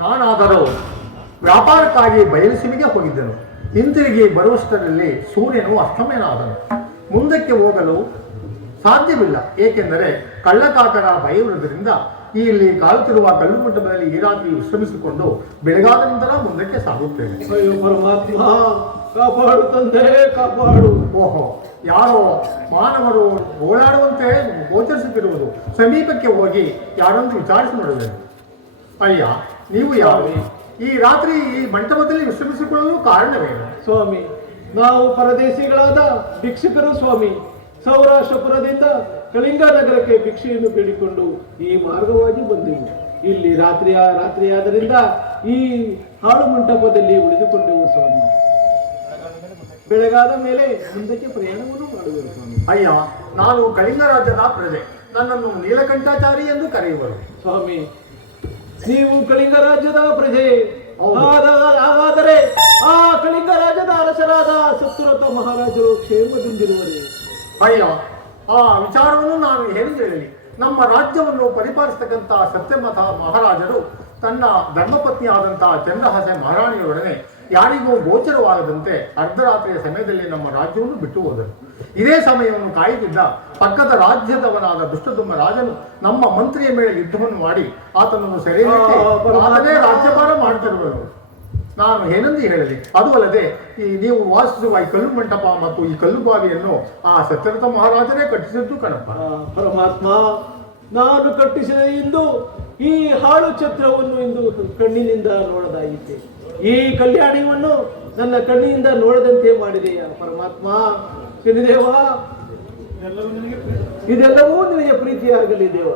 ನಾನಾದರೂ ವ್ಯಾಪಾರಕ್ಕಾಗಿ ಬಯಲುಸೀಮೆಗೆ ಹೋಗಿದ್ದೆನು. ಹಿಂತಿರುಗಿ ಬರುವಷ್ಟರಲ್ಲಿ ಸೂರ್ಯನು ಅಸ್ತಮಯನಾದನು. ಮುಂದಕ್ಕೆ ಹೋಗಲು ಸಾಧ್ಯವಿಲ್ಲ, ಏಕೆಂದರೆ ಕಳ್ಳಕಾಕರ ಭಯವಿರುವುದರಿಂದ ಇಲ್ಲಿ ಕಾಲುತ್ತಿರುವ ಕಲ್ಲು ಮಂಟಪದಲ್ಲಿ ಈ ರಾತ್ರಿ ವಿಶ್ರಮಿಸಿಕೊಂಡು ಬೆಳಗಾದ ನಂತರ ಮುಂದಕ್ಕೆ ಸಾಗುತ್ತೇನೆ. ಅಯ್ಯೋ ಪರಮಾತ್ಮ, ಕಾಪಾಡು ತಂದೆ, ಕಾಪಾಡು. ಓಹೋ, ಯಾರೋ ಮಾನವರು ಓಡಾಡುವಂತೆ ಗೋಚರಿಸುತ್ತಿರುವುದು. ಸಮೀಪಕ್ಕೆ ಹೋಗಿ ಯಾರೊಂದು ವಿಚಾರಿಸಿ ನೋಡಿದೆನು. ಅಯ್ಯ, ನೀವು ಯಾರು? ಈ ರಾತ್ರಿ ಈ ಮಂಟಪದಲ್ಲಿ ವಿಶ್ರಮಿಸಿಕೊಳ್ಳಲು ಕಾರಣವೇನು? ಸ್ವಾಮಿ, ನಾವು ಪರದೇಶಿಗಳಾದ ಭಿಕ್ಷುಕರು ಸ್ವಾಮಿ. ಸೌರಾಷ್ಟ್ರಪುರದಿಂದ ಕಳಿಂಗ ನಗರಕ್ಕೆ ಭಿಕ್ಷೆಯನ್ನು ಬೇಡಿಕೊಂಡು ಈ ಮಾರ್ಗವಾಗಿ ಬಂದೆವು. ಇಲ್ಲಿ ರಾತ್ರಿಯಾದ್ದರಿಂದ ಈ ಹಾಳು ಮಂಟಪದಲ್ಲಿ ಉಳಿದುಕೊಂಡೆವು ಸ್ವಾಮಿ. ಬೆಳಗಾದ ಮೇಲೆ ಮುಂದಕ್ಕೆ ಪ್ರಯಾಣವನ್ನು ಮಾಡುವರು ಸ್ವಾಮಿ. ಅಯ್ಯ, ನಾನು ಕಳಿಂಗ ರಾಜ್ಯದ ಪ್ರಜೆ. ನನ್ನನ್ನು ನೀಲಕಂಠಾಚಾರಿ ಎಂದು ಕರೆಯುವರು. ಸ್ವಾಮಿ, ನೀವು ಕಳಿಂಗ ರಾಜ್ಯದ ಪ್ರಜೆ. ಹಾಗಾದರೆ ಆ ಕಳಿಂಗ ರಾಜ್ಯದ ಅರಸರಾದ ಸತ್ತುರಥ ಮಹಾರಾಜರು ಕ್ಷೇಮದಿಂದಿರುವರೇ? ಅಯ್ಯ, ಆ ವಿಚಾರವನ್ನು ನಾನು ಏನು ಹೇಳಲಿ. ನಮ್ಮ ರಾಜ್ಯವನ್ನು ಪರಿಪಾಲಿಸತಕ್ಕಂಥ ಸತ್ಯಮಥ ಮಹಾರಾಜರು ತನ್ನ ಧರ್ಮಪತ್ನಿ ಆದಂತಹ ಚಂದ್ರಹಾಸೆ ಮಹಾರಾಣಿಯವರೊಡನೆ ಯಾರಿಗೂ ಗೋಚರವಾಗದಂತೆ ಅರ್ಧರಾತ್ರಿಯ ಸಮಯದಲ್ಲಿ ನಮ್ಮ ರಾಜ್ಯವನ್ನು ಬಿಟ್ಟು ಹೋದರು. ಇದೇ ಸಮಯವನ್ನು ಕಾಯುತ್ತಿದ್ದ ಪಕ್ಕದ ರಾಜ್ಯದವನಾದ ದುಷ್ಟದುಮ್ಮ ರಾಜನು ನಮ್ಮ ಮಂತ್ರಿಯ ಮೇಲೆ ಯುದ್ಧವನ್ನು ಮಾಡಿ ಆತನನ್ನು ಸೆರೆಹಿಡಿಸಿ ಆತನೇ ರಾಜ್ಯಭಾರ ಮಾಡುತ್ತಿರುವರು. ನಾನು ಏನೆಂದು ಹೇಳಲಿ. ಅದು ಅಲ್ಲದೆ ಈ ನೀವು ವಾಸಿಸುವ ಈ ಕಲ್ಲು ಮಂಟಪ ಮತ್ತು ಈ ಕಲ್ಲು ಬಾವಿಯನ್ನು ಆ ಸತ್ಯರಥ ಮಹಾರಾಜರೇ ಕಟ್ಟಿಸಿದ್ದು ಕಣಪ್ಪ. ಪರಮಾತ್ಮ, ನಾನು ಕಟ್ಟಿಸಿದ ಇಂದು ಈ ಹಾಳು ಛತ್ರವನ್ನು ಇಂದು ಕಣ್ಣಿನಿಂದ ನೋಡದಾಗಿದ್ದೆ. ಈ ಕಲ್ಯಾಣಿಯನ್ನು ನನ್ನ ಕಣ್ಣಿನಿಂದ ನೋಡದಂತೆ ಮಾಡಿದೆಯ ಪರಮಾತ್ಮ. ಶನಿದೇವ, ಇದೆಲ್ಲವೂ ನಿನಗೆ ಪ್ರೀತಿಯಾಗಲಿ ದೇವ.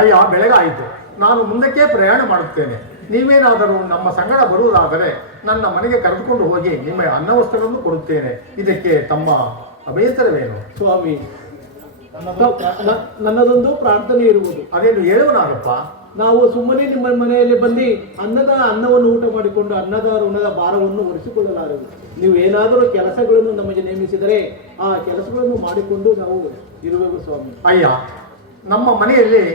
ಅಯ್ಯ, ಬೆಳಗಾಯಿತು. ನಾನು ಮುಂದಕ್ಕೆ ಪ್ರಯಾಣ ಮಾಡುತ್ತೇನೆ. ನೀವೇನಾದರೂ ನಮ್ಮ ಸಂಗಡ ಬರುವುದಾದರೆ ನನ್ನ ಮನೆಗೆ ಕರೆದುಕೊಂಡು ಹೋಗಿ ನಿಮ್ಮ ಅನ್ನವಸ್ತ್ರಗಳನ್ನು ಕೊಡುತ್ತೇನೆ. ಇದಕ್ಕೆ ತಮ್ಮ ಅಭ್ಯಂತರವೇನು? ಸ್ವಾಮಿ, ನನ್ನದೊಂದು ಪ್ರಾರ್ಥನೆ ಇರುವುದು. ಅದೇನು ಹೇಳುವನಾಗಪ್ಪ? ನಾವು ಸುಮ್ಮನೆ ನಿಮ್ಮ ಮನೆಯಲ್ಲಿ ಬಂದು ಅನ್ನವನ್ನು ಊಟ ಮಾಡಿಕೊಂಡು ಅನ್ನದ ಋಣದ ಭಾರವನ್ನು ಹೊರಿಸಿಕೊಳ್ಳಲಾರೆವು. ನೀವು ಏನಾದರೂ ಕೆಲಸಗಳನ್ನು ನಮಗೆ ನೇಮಿಸಿದರೆ ಆ ಕೆಲಸಗಳನ್ನು ಮಾಡಿಕೊಂಡು ನಾವು ಇರುವೆವು ಸ್ವಾಮಿ. ಅಯ್ಯ, ನಮ್ಮ ಮನೆಯಲ್ಲಿ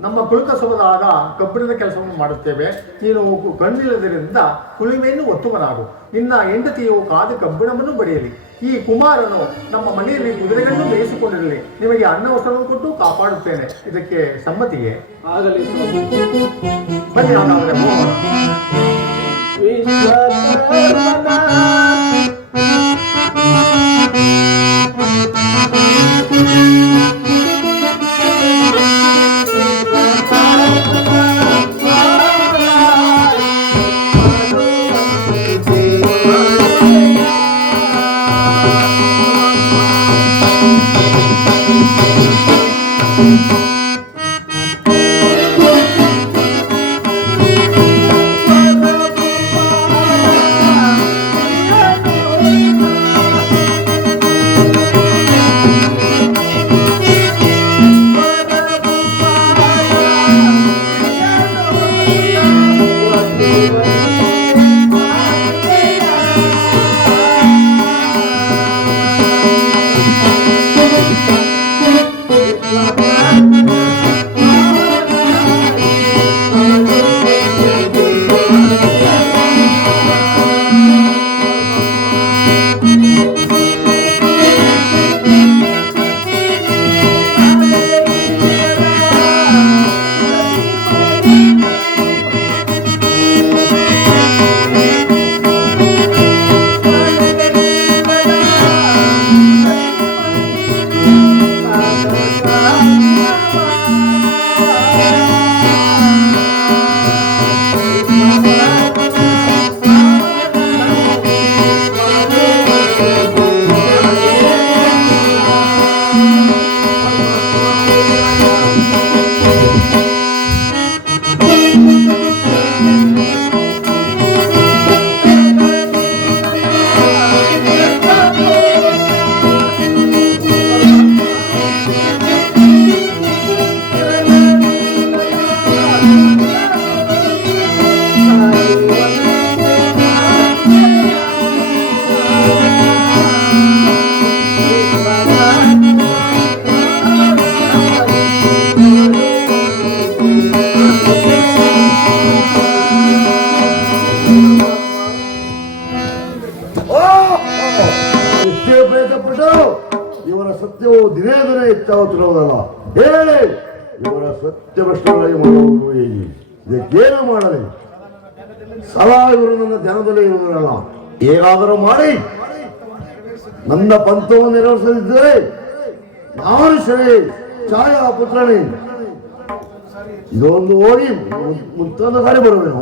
ನಮ್ಮ ಕುಲಕಸಬದಾದ ಕಬ್ಬಿಣದ ಕೆಲಸವನ್ನು ಮಾಡುತ್ತೇವೆ. ನೀನು ಕಣ್ಣಿಲ್ಲದರಿಂದ ಕುಳಿಮೆಯನ್ನು ಒತ್ತುವನಾಗು. ನಿನ್ನ ಹೆಂಡತಿಯು ಕಾದು ಕಬ್ಬಿಣವನ್ನು ಬಡಿಯಲಿ. ಈ ಕುಮಾರನು ನಮ್ಮ ಮನೆಯಲ್ಲಿ ಕುದುರೆಗಳನ್ನು ಬೇಯಿಸಿಕೊಂಡಿರಲಿ. ನಿಮಗೆ ಅನ್ನವಸ್ತ್ರವನ್ನು ಕೊಟ್ಟು ಕಾಪಾಡುತ್ತೇನೆ. ಇದಕ್ಕೆ ಸಮ್ಮತಿಯೇ? ಆಗಲಿ ಸ್ವಾಮಿ. ಬನ್ನಿ, ಹೆಚ್ಚಾಗುತ್ತಿರುವುದಲ್ಲ. ಹೇಳಿ, ಇವರ ಸತ್ಯಭ್ರಷ್ಟರಾಗಿ ಮಾಡುವುದು ಹೇಗೆ? ಇದಕ್ಕೇನು ಮಾಡಲಿ? ಸದಾ ಇವರು ನನ್ನ ಧ್ಯಾನದಲ್ಲೇ ಇರುವುದಲ್ಲ. ಹೇಗಾದರೂ ಮಾಡಿ ನನ್ನ ಪಂಥವನ್ನು ನೆರವೇರಿಸದಿದ್ದರೆ ನಾನು ಸರಿ ಛಾಯಾ ಪುತ್ರನೇ ಇದೊಂದು ಹೋಗಿ ಮುತ್ತೊಂದು ಸಾರಿ ಬರುವೆ.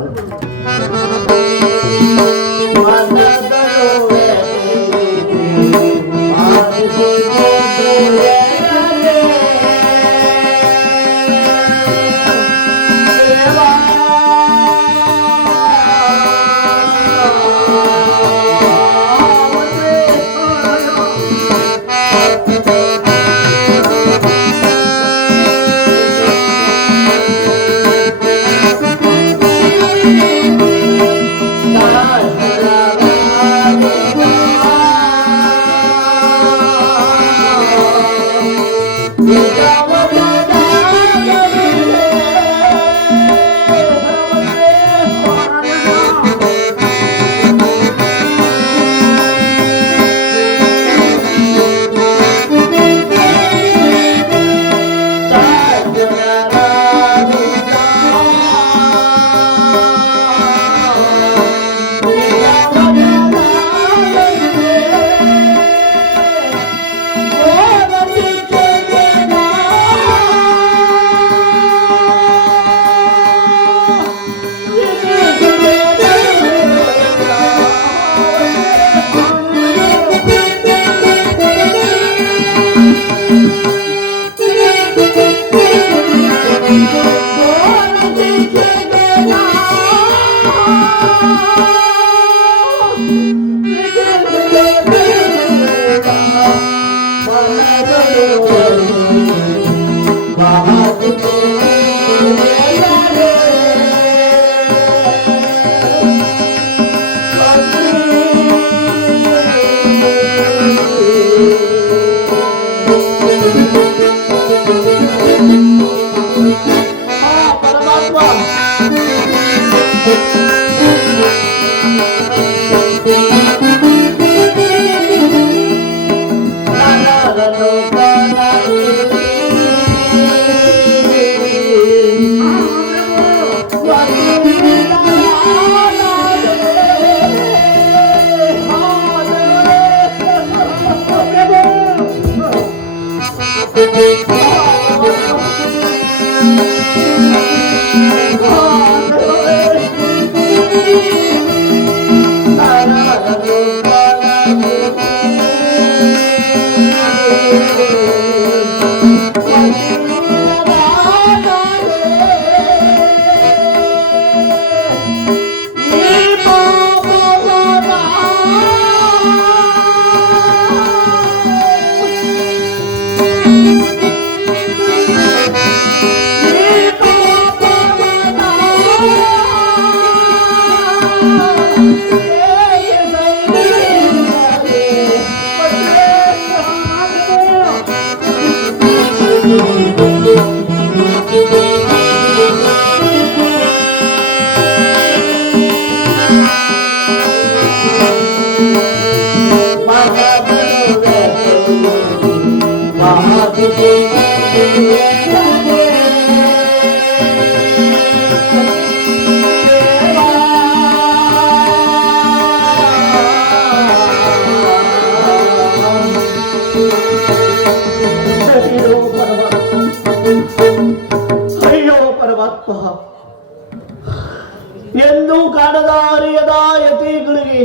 ಎಂದು ಕಾಣದ ಅರಿಯದ ಯತಿಗಳಿಗೆ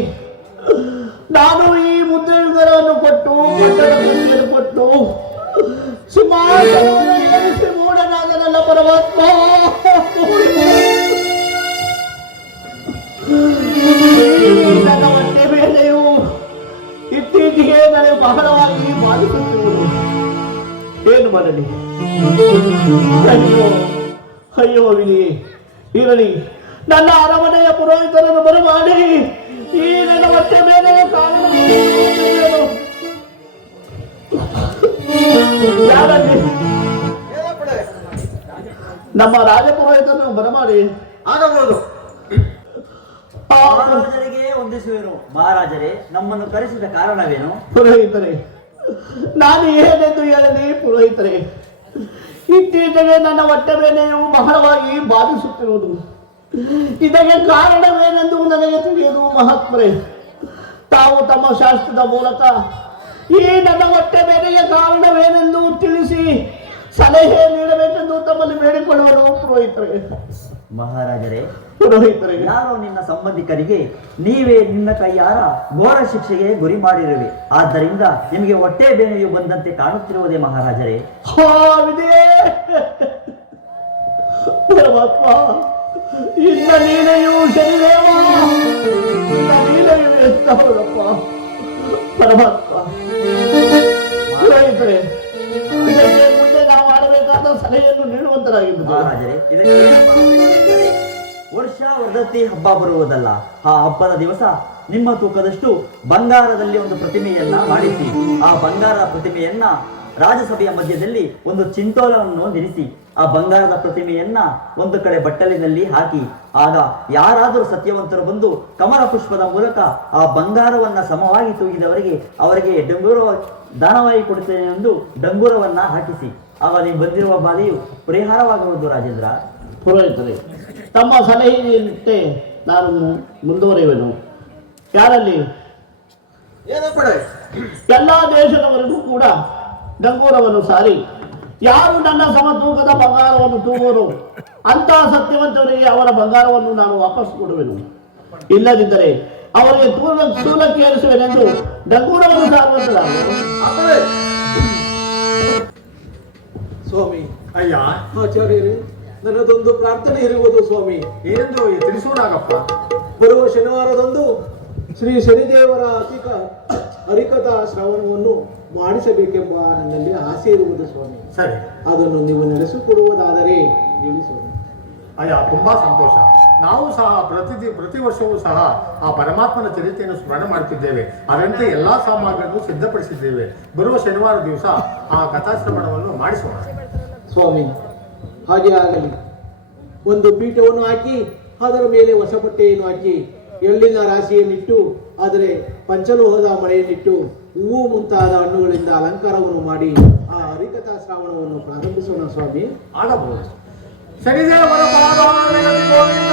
ನಾನು ಈ ಮುದ್ರೆಗಳನ್ನು ಕೊಟ್ಟು ಪಟ್ಟದ ಮಂದಿಯನ್ನು ಕೊಟ್ಟು ಸಿಂಹಾಸನವನ್ನು ಏರಿಸಿ ಮೂಢನಾದನಲ್ಲ ಪರಮಾತ್ಮ. ನನ್ನ ಹೊಟ್ಟೆ ಮೇಲೆಯೂ ಇತ್ತೀಚೆಗೆ ನನಗೆ ಬಹಳವಾಗಿ ಬಾಧಿಸುತ್ತಿರುವುದು. ಏನು ಮಾಡಲಿ? ಅಯ್ಯೋ ಅಯ್ಯೋ ವಿನಿ, ಇರಲಿ, ನನ್ನ ಅರಮನೆಯ ಪುರೋಹಿತರನ್ನು ಬರಮಾಡಿ ಈ ನನ್ನ ಹೊಟ್ಟೆ ಮೇಲೆ ಕಾರಣ ನಮ್ಮ ರಾಜಪುರೋಹಿತರನ್ನು ಬರಮಾಡಿ ಆಗಬಹುದು. ಮಹಾರಾಜರಿಗೆ ವಂದಿಸುವೆನು. ಮಹಾರಾಜರೇ, ನಮ್ಮನ್ನು ಕರೆಸಿದ ಕಾರಣವೇನು? ಪುರೋಹಿತರೇ, ನಾನು ಏನೆಂದು ಹೇಳಲಿ ಪುರೋಹಿತರೆ? ಇತ್ತೀಚೆಗೆ ನನ್ನ ಹೊಟ್ಟೆ ಬೇನೆಯು ಬಹಳವಾಗಿ ಬಾಧಿಸುತ್ತಿರುವುದು. ಇದಕ್ಕೆ ಕಾರಣವೇನೆಂದು ನನಗೆ ತಿಳಿಯುವುದು ಮಹಾತ್ಮರೇ. ತಾವು ತಮ್ಮ ಶಾಸ್ತ್ರದ ಮೂಲಕ ಈ ನನ್ನ ಹೊಟ್ಟೆ ಬೇನೆಯ ಕಾರಣವೇನೆಂದು ತಿಳಿಸಿ ಸಲಹೆ ನೀಡಬೇಕೆಂದು ತಮ್ಮಲ್ಲಿ ಬೇಡಿಕೊಳ್ಳುವರು ಪುರೋಹಿತರೆ. ಮಹಾರಾಜರೇ, ಪುರೋಹಿತರೆ, ಯಾರೋ ನಿನ್ನ ಸಂಬಂಧಿಕರಿಗೆ ನೀವೇ ನಿನ್ನ ಕೈಯಾರ ಘೋರ ಶಿಕ್ಷೆಗೆ ಗುರಿ ಮಾಡಿರುವೆ. ಆದ್ದರಿಂದ ನಿಮಗೆ ಹೊಟ್ಟೆ ಬೇನೆಯು ಬಂದಂತೆ ಕಾಣುತ್ತಿರುವುದೇ ಮಹಾರಾಜರೇ? ಪರಮಾತ್ಮ, ಇನ್ನ ನೀನೆಯೂ ಶನಿದೇವ, ಇನ್ನ ನೀನೆಯೂ ಎತ್ತವರಪ್ಪ ಪರಮಾತ್ಮ. ಪುರೋಹಿತರೆ, ಇದಕ್ಕೆ ಮುಂದೆ ನಾವು ಮಾಡಬೇಕಾದ ಸಲಹೆಯನ್ನು ನೀಡುವಂತರಾಗಿದ್ದು. ಮಹಾರಾಜರೇ, ಇದಕ್ಕೆ ಏನಪ್ಪ ಮಾಡಬೇಕೆಂದರೆ, ವರ್ಷ ವರ್ಧತಿ ಹಬ್ಬ ಬರುವುದಲ್ಲ. ಆ ಹಬ್ಬದ ದಿವಸ ನಿಮ್ಮ ತೂಕದಷ್ಟು ಬಂಗಾರದಲ್ಲಿ ಒಂದು ಪ್ರತಿಮೆಯನ್ನ ಮಾಡಿಸಿ, ಆ ಬಂಗಾರ ಪ್ರತಿಮೆಯನ್ನ ರಾಜಸಭೆಯ ಮಧ್ಯದಲ್ಲಿ ಒಂದು ಚಿಂಟೋಲವನ್ನು ನಿಲ್ಲಿಸಿ, ಆ ಬಂಗಾರದ ಪ್ರತಿಮೆಯನ್ನ ಒಂದು ಕಡೆ ಬಟ್ಟಲಿನಲ್ಲಿ ಹಾಕಿ, ಆಗ ಯಾರಾದರೂ ಸತ್ಯವಂತರು ಬಂದು ಕಮಲ ಪುಷ್ಪದ ಮೂಲಕ ಆ ಬಂಗಾರವನ್ನ ಸಮವಾಗಿ ತೂಗಿದವರಿಗೆ ಅವರಿಗೆ ಡಂಗೂರ ದಾನವಾಗಿ ಕೊಡುತ್ತೇನೆ ಎಂದು ಡಂಗೂರವನ್ನ ಹಾಕಿಸಿ, ಆಗ ನೀವು ಬಂದಿರುವ ಬಾಧೆಯು ಪರಿಹಾರವಾಗುವುದು ರಾಜೇಂದ್ರ. ಪುರೋಹಿತರೆ, ತಮ್ಮ ಸಲಹೆಯಂತೆ ನಾನು ಮುಂದುವರಿಯುವೆನು. ಯಾರಲ್ಲಿ ಎಲ್ಲ ದೇಶದವರೆಗೂ ಕೂಡ ಡಂಗೂರವನ್ನು ಸಾರಿ ಯಾರು ನನ್ನ ಸಮತೂಕದ ಬಂಗಾರವನ್ನು ತೂಗುವರು ಅಂತಹ ಸತ್ಯವಂತವರಿಗೆ ಅವರ ಬಂಗಾರವನ್ನು ನಾನು ವಾಪಸ್ ಕೊಡುವೆನು. ಇಲ್ಲದಿದ್ದರೆ ಅವರಿಗೆ ಸ್ಥೂಲಕ್ಕೆ ಏರಿಸುವೆನೆಂದು ಡಂಗೂರವನ್ನು ಸಾರುವಂತರಾಗುವುದು. ಸ್ವಾಮಿ, ಅಯ್ಯ, ಆಚಾರ್ಯರೇ, ನನ್ನದೊಂದು ಪ್ರಾರ್ಥನೆ ಇರುವುದು ಸ್ವಾಮಿ. ಎಂದು ತಿಳಿಸೋಣಾಗಪ್ಪ. ಬರುವ ಶನಿವಾರದಂದು ಶ್ರೀ ಶನಿದೇವರ ಹರಿಕಥಾ ಶ್ರವಣವನ್ನು ಮಾಡಿಸಬೇಕೆಂಬ ನನ್ನಲ್ಲಿ ಆಸೆ ಇರುವುದು ಸ್ವಾಮಿ. ಸರಿ, ಅದನ್ನು ನೀವು ನಡೆಸಿಕೊಡುವುದಾದರೆ ಹೇಳಿ ಸ್ವಾಮಿ. ಅಯ್ಯ, ತುಂಬಾ ಸಂತೋಷ. ನಾವು ಸಹ ಪ್ರತಿ ವರ್ಷವೂ ಸಹ ಆ ಪರಮಾತ್ಮನ ಚರಿತ್ರೆಯನ್ನು ಸ್ಮರಣೆ ಮಾಡುತ್ತಿದ್ದೇವೆ. ಅದರಂತೆ ಎಲ್ಲಾ ಸಾಮಗ್ರಿಗಳನ್ನು ಸಿದ್ಧಪಡಿಸಿದ್ದೇವೆ. ಬರುವ ಶನಿವಾರ ದಿವಸ ಆ ಕಥಾಶ್ರವಣವನ್ನು ಮಾಡಿಸೋಣ. ಸ್ವಾಮಿ, ಹಾಗೆ ಆಗಲಿ. ಒಂದು ಪೀಠವನ್ನು ಹಾಕಿ ಅದರ ಮೇಲೆ ಹೊಸ ಬಟ್ಟೆಯನ್ನು ಹಾಕಿ ಎಳ್ಳಿನ ರಾಶಿಯನ್ನಿಟ್ಟು ಆದರೆ ಪಂಚಲೋಹದ ಮಳೆಯನ್ನಿಟ್ಟು ಹೂವು ಮುಂತಾದ ಹಣ್ಣುಗಳಿಂದ ಅಲಂಕಾರವನ್ನು ಮಾಡಿ ಆ ಹರಿಕಥಾ ಶ್ರಾವಣವನ್ನು ಪ್ರಾರಂಭಿಸೋಣ ಸ್ವಾಮಿ. ಆಗಬಹುದು. ಶನಿದೇವರ ಪಾದಾಭಿನಂದನೆ ಗೋವಿಂದ.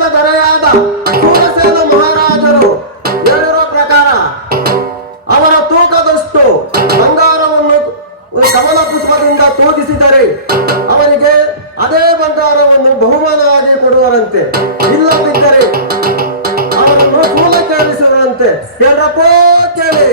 ಬಂಗಾರದ ದೊರೆಯಾದ ಸೂರಸೇನ ಮಹಾರಾಜರು ಹೇಳಿರೋ ಪ್ರಕಾರ ಅವರ ತೂಕದಷ್ಟು ಬಂಗಾರವನ್ನು ಕಮಲ ಪುಷ್ಪದಿಂದ ತೂಗಿಸಿದರೆ ಅವರಿಗೆ ಅದೇ ಬಂಗಾರವನ್ನು ಬಹುಮಾನವಾಗಿ ಕೊಡುವರಂತೆ. ಇಲ್ಲದಿದ್ದರೆ ಅವರನ್ನು ಶೂಲಕ್ಕೇರಿಸುವರಂತೆ. ಕೇಳ್ರಪ್ಪ ಕೇಳಿ.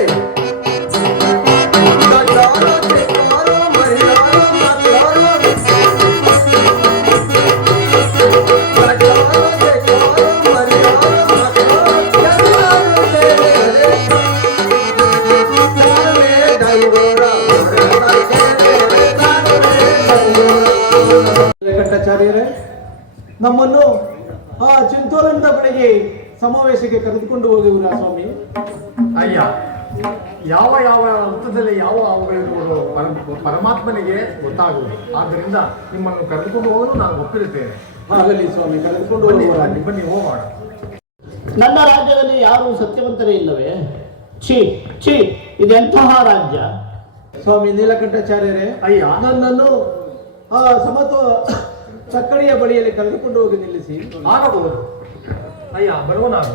ವೆಂಕಟಾಚಾರ್ಯರೇ, ನಮ್ಮನ್ನು ಆ ಚಿಂತೋಲನದ ಬಳಿಗೆ ಸಮಾವೇಶಕ್ಕೆ ಕರೆದುಕೊಂಡು ಹೋಗುವಿರಾ ಸ್ವಾಮಿ? ಅಯ್ಯ, ಯಾವ ಯಾವ ಹಂತದಲ್ಲಿ ಯಾವ ಅವುಗಳಿರುವುದು ಪರಮಾತ್ಮನಿಗೆ ಗೊತ್ತಾಗುವುದು. ಆದ್ದರಿಂದ ನಿಮ್ಮನ್ನು ಕರೆದುಕೊಂಡು ಹೋಗಲು ನಾನು ಒಪ್ಪಿರುತ್ತೇನೆ. ಆಗಲಿ ಸ್ವಾಮಿ, ಕರೆದುಕೊಂಡು ಹೋಗುವ. ಬನ್ನಿ ಹೋಗೋಣ. ನನ್ನ ರಾಜ್ಯದಲ್ಲಿ ಯಾರೂ ಸತ್ಯವಂತರೇ ಇಲ್ಲವೇ? ಛೀ ಛೀ, ಇದೆಂತಹ ರಾಜ್ಯ? ಸ್ವಾಮಿ ನೀಲಕಂಠಾಚಾರ್ಯರೇ, ಅಯ್ಯ. ನನ್ನನ್ನು ಆ ತಕ್ಕಡಿಯ ಬಳಿಯಲ್ಲಿ ಕರೆದುಕೊಂಡು ಹೋಗಿ ನಿಲ್ಲಿಸಿ. ಆಗಬಹುದು ಅಯ್ಯ, ಬರುವನಾಗ.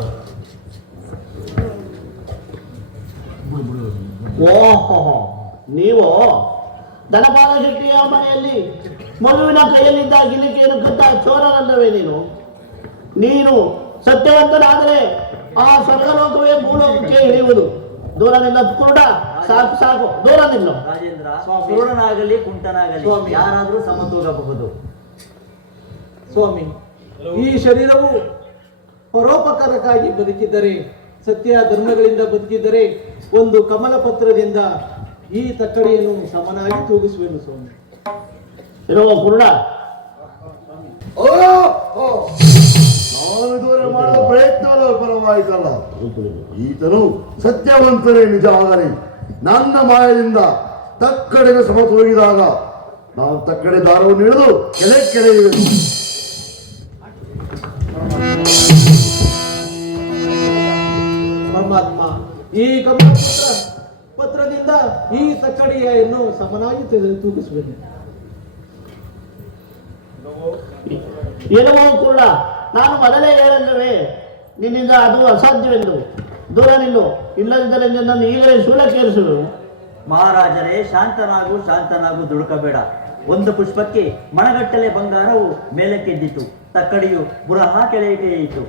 ಓಹೋ, ನೀವು ಧನಪಾಲ ಶೆಟ್ಟಿಯ ಮನೆಯಲ್ಲಿ ಮಗುವಿನ ಕೈಯಲ್ಲಿದ್ದ ಗಿಲಿಕೆಯನ್ನು ಕದ್ದ ಚೋರನಲ್ಲವೇ ನೀನು ಸತ್ಯವಂತನಾದರೆ ಆ ಸ್ವರ್ಗಲೋಕವೇ ಭೂಲೋಕಕ್ಕೆ ಇಳಿಯುವುದು. ದೂರ ನಿಲ್ಲ ಕುರುಡ, ಸಾಕು ಸಾಕು, ದೂರ ನಿಲ್ಲ. ರಾಜೇಂದ್ರ, ಕುರುಡನಾಗಲಿ ಕುಂಟನಾಗಲಿ ಯಾರಾದ್ರೂ ಸಮತೂಗಬಹುದು. ಸ್ವಾಮಿ, ಈ ಶರೀರವು ಪರೋಪಕಾರಕ್ಕಾಗಿ ಬದುಕಿದ್ದರೆ, ಸತ್ಯ ಧರ್ಮಗಳಿಂದ ಬದುಕಿದ್ದರೆ ಒಂದು ಕಮಲ ಪತ್ರದಿಂದ ಈ ತಕ್ಕಡಿಯನ್ನು ಸಮನಾಗಿ ತೂಗಿಸುವೆನು ಸ್ವಾಮಿ. ಇರುವ ಕುರುಡ, ನಾನು ದೂರ ಮಾಡುವ ಪ್ರಯತ್ನ ಪರವಾಯಿತಲ್ಲ. ಈತನು ಸತ್ಯವಂತರೇ ನಿಜ. ಆದರೆ ನನ್ನ ಮಾಯದಿಂದ ತಕ್ಕಡೆಗೆ ಸಮತೋಗಿದಾಗ ನಾವು ತಕ್ಕಡೆ ದಾರವನ್ನು ಹಿಡಿದು ಕೆಳೆಯುವೆನು. ಪರಮಾತ್ಮ, ಈ ಕಮಲ ಪತ್ರದಿಂದ ಈ ತಕ್ಕಡಿಯನ್ನು ಸಮನಾಗಿ ತೂಗಿಸುವೆನು. ಏನವೋ ಕುರುಡ, ನಾನು ಮೊದಲೇ ಹೇಳಲ್ಲವೇ ನಿನ್ನಿಂದ ಅದು ಅಸಾಧ್ಯವೆಂದು. ದೂರ ನಿಲ್ಲು, ಇಲ್ಲದಿದ್ದರೆ ನಿನ್ನನ್ನು ಈಗಲೇ ಶೂಲಕ್ಕೇರಿಸುವೆವು. ಮಹಾರಾಜರೇ, ಶಾಂತನಾಗು, ದುಡುಕಬೇಡ. ಒಂದು ಪುಷ್ಪಕ್ಕೆ ಮಣಗಟ್ಟಲೆ ಬಂಗಾರವು ಮೇಲಕ್ಕೆದ್ದಿತು, ತಕ್ಕಡಿಯು ಬುರಹ ಕೆಳಗಿಳಿಯಿತು.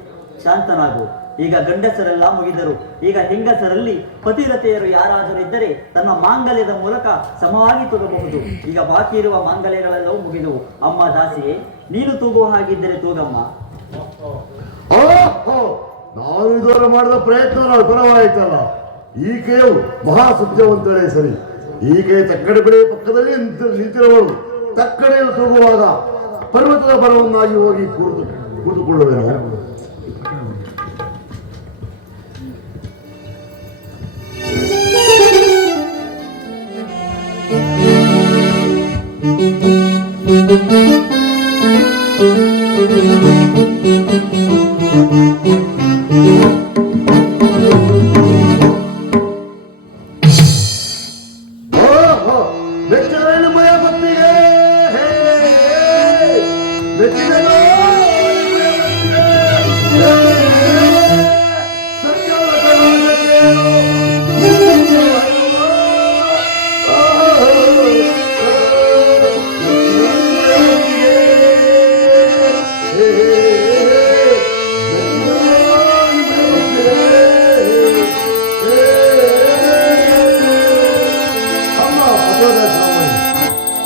ಶಾಂತನಾಗು. ಈಗ ಗಂಡಸರೆಲ್ಲ ಮುಗಿದರು. ಈಗ ಹೆಂಗಸರಲ್ಲಿ ಪತಿರತೆಯರು ಯಾರಾದರೂ ಇದ್ದರೆ ತನ್ನ ಮಾಂಗಲ್ಯದ ಮೂಲಕ ಸಮವಾಗಿ ತೂಗಬಹುದು. ಈಗ ಬಾಕಿ ಇರುವ ಮಾಂಗಲ್ಯಗಳೆಲ್ಲವೂ ಮುಗಿದವು. ಅಮ್ಮ ದಾಸಿಯೇ, ನೀನು ತೂಗುವ ಹಾಗಿದ್ದರೆ ತೂಗಮ್ಮ. ನಾನು ದೂರ ಮಾಡಿದ ಪ್ರಯತ್ನ ಪರವಾಯಿತಲ್ಲ. ಈಕೆಯು ಮಹಾ ಸತ್ಯವಂತರೇ ಸರಿ. ಈಕೆ ತಕ್ಕಡೆ ಬೆಳೆಯ ಪಕ್ಕದಲ್ಲಿ ನಿಂತಿರುವಳು. ತಕ್ಕಡೆಯನ್ನು ತೂಗುವಾಗ ಪರ್ವತದ ಬರವನ್ನಾಗಿ ಹೋಗಿ ಕೂತುಕೊಳ್ಳುವೆನು.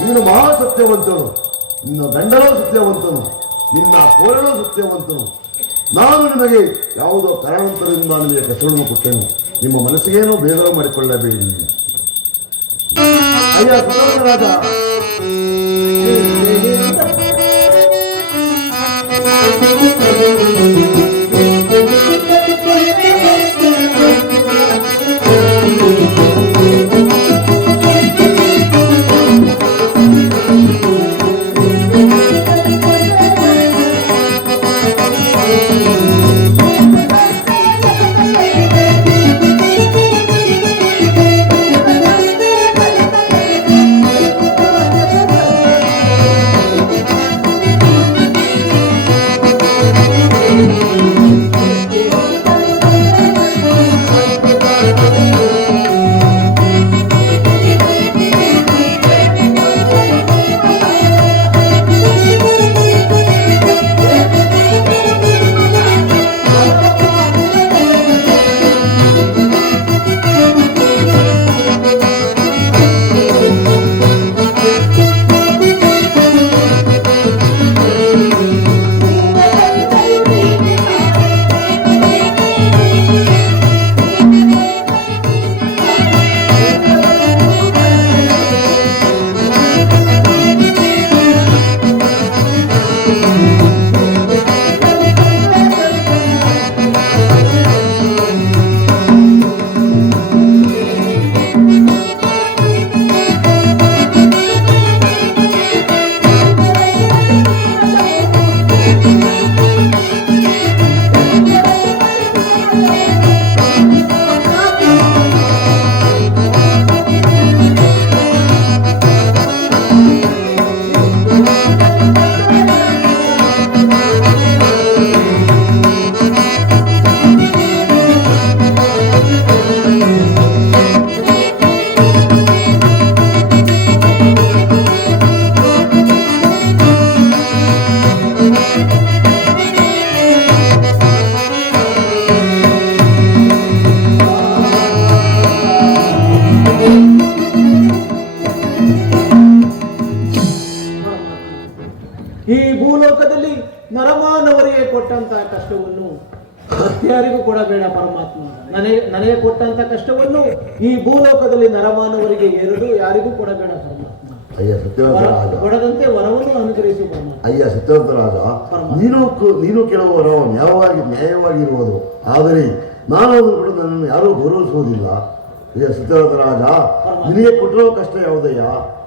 ನೀನು ಮಹಾ ಸತ್ಯವಂತನು, ನಿನ್ನ ಗಂಡನೂ ಸತ್ಯವಂತನು, ನಿನ್ನ ಕೋರನೂ ಸತ್ಯವಂತನು. ನಾನು ನಿಮಗೆ ಯಾವುದೋ ಕಾರಣಾಂತರದಿಂದ ನಿಮಗೆ ಕಷ್ಟವನ್ನು ಕೊಟ್ಟೆನು. ನಿಮ್ಮ ಮನಸ್ಸಿಗೇನೋ ಬೇಸರ ಮಾಡಿಕೊಳ್ಳಬೇಡಿ. ಅಯ್ಯ ರಾಜ, ನರಮಾನವರಿಗೆ ಕೊಟ್ಟಂತಹ ಕಷ್ಟವನ್ನು ಯಾರಿಗೂ ಕೊಡಬೇಡ ಪರಮಾತ್ಮ. ನನಗೆ ಕೊಟ್ಟಂತ ಕಷ್ಟವನ್ನು ಈ ಭೂಲೋಕದಲ್ಲಿ ನರಮಾನವರಿಗೆ ಏರಲು ಯಾರಿಗೂ ಕೊಡಬೇಡ ಪರಮಾತ್ಮ. ಅಯ್ಯ ಸತ್ಯವಂತ ರಾಜ, ಕೊಡದಂತೆ ವರವನ್ನು ಅನುಗ್ರಹಿಸು ಪರಮಾತ್ಮ. ಅಯ್ಯ ಸತ್ಯವಂತ ರಾಜ, ನೀನು ಕೇಳುವ ವರ ನ್ಯಾಯವಾಗಿರುವುದು, ಆದರೆ ನಾನು ಅದನ್ನು ಕೂಡ ನನ್ನನ್ನು ಯಾರೂ ಗೌರವಿಸುವುದಿಲ್ಲ. ಅಯ್ಯ ಸತ್ಯವಂತ ರಾಜ, ನಿನಗೆ ಕೊಟ್ಟಿರುವ ಕಷ್ಟ ಯಾವುದಯ್ಯ?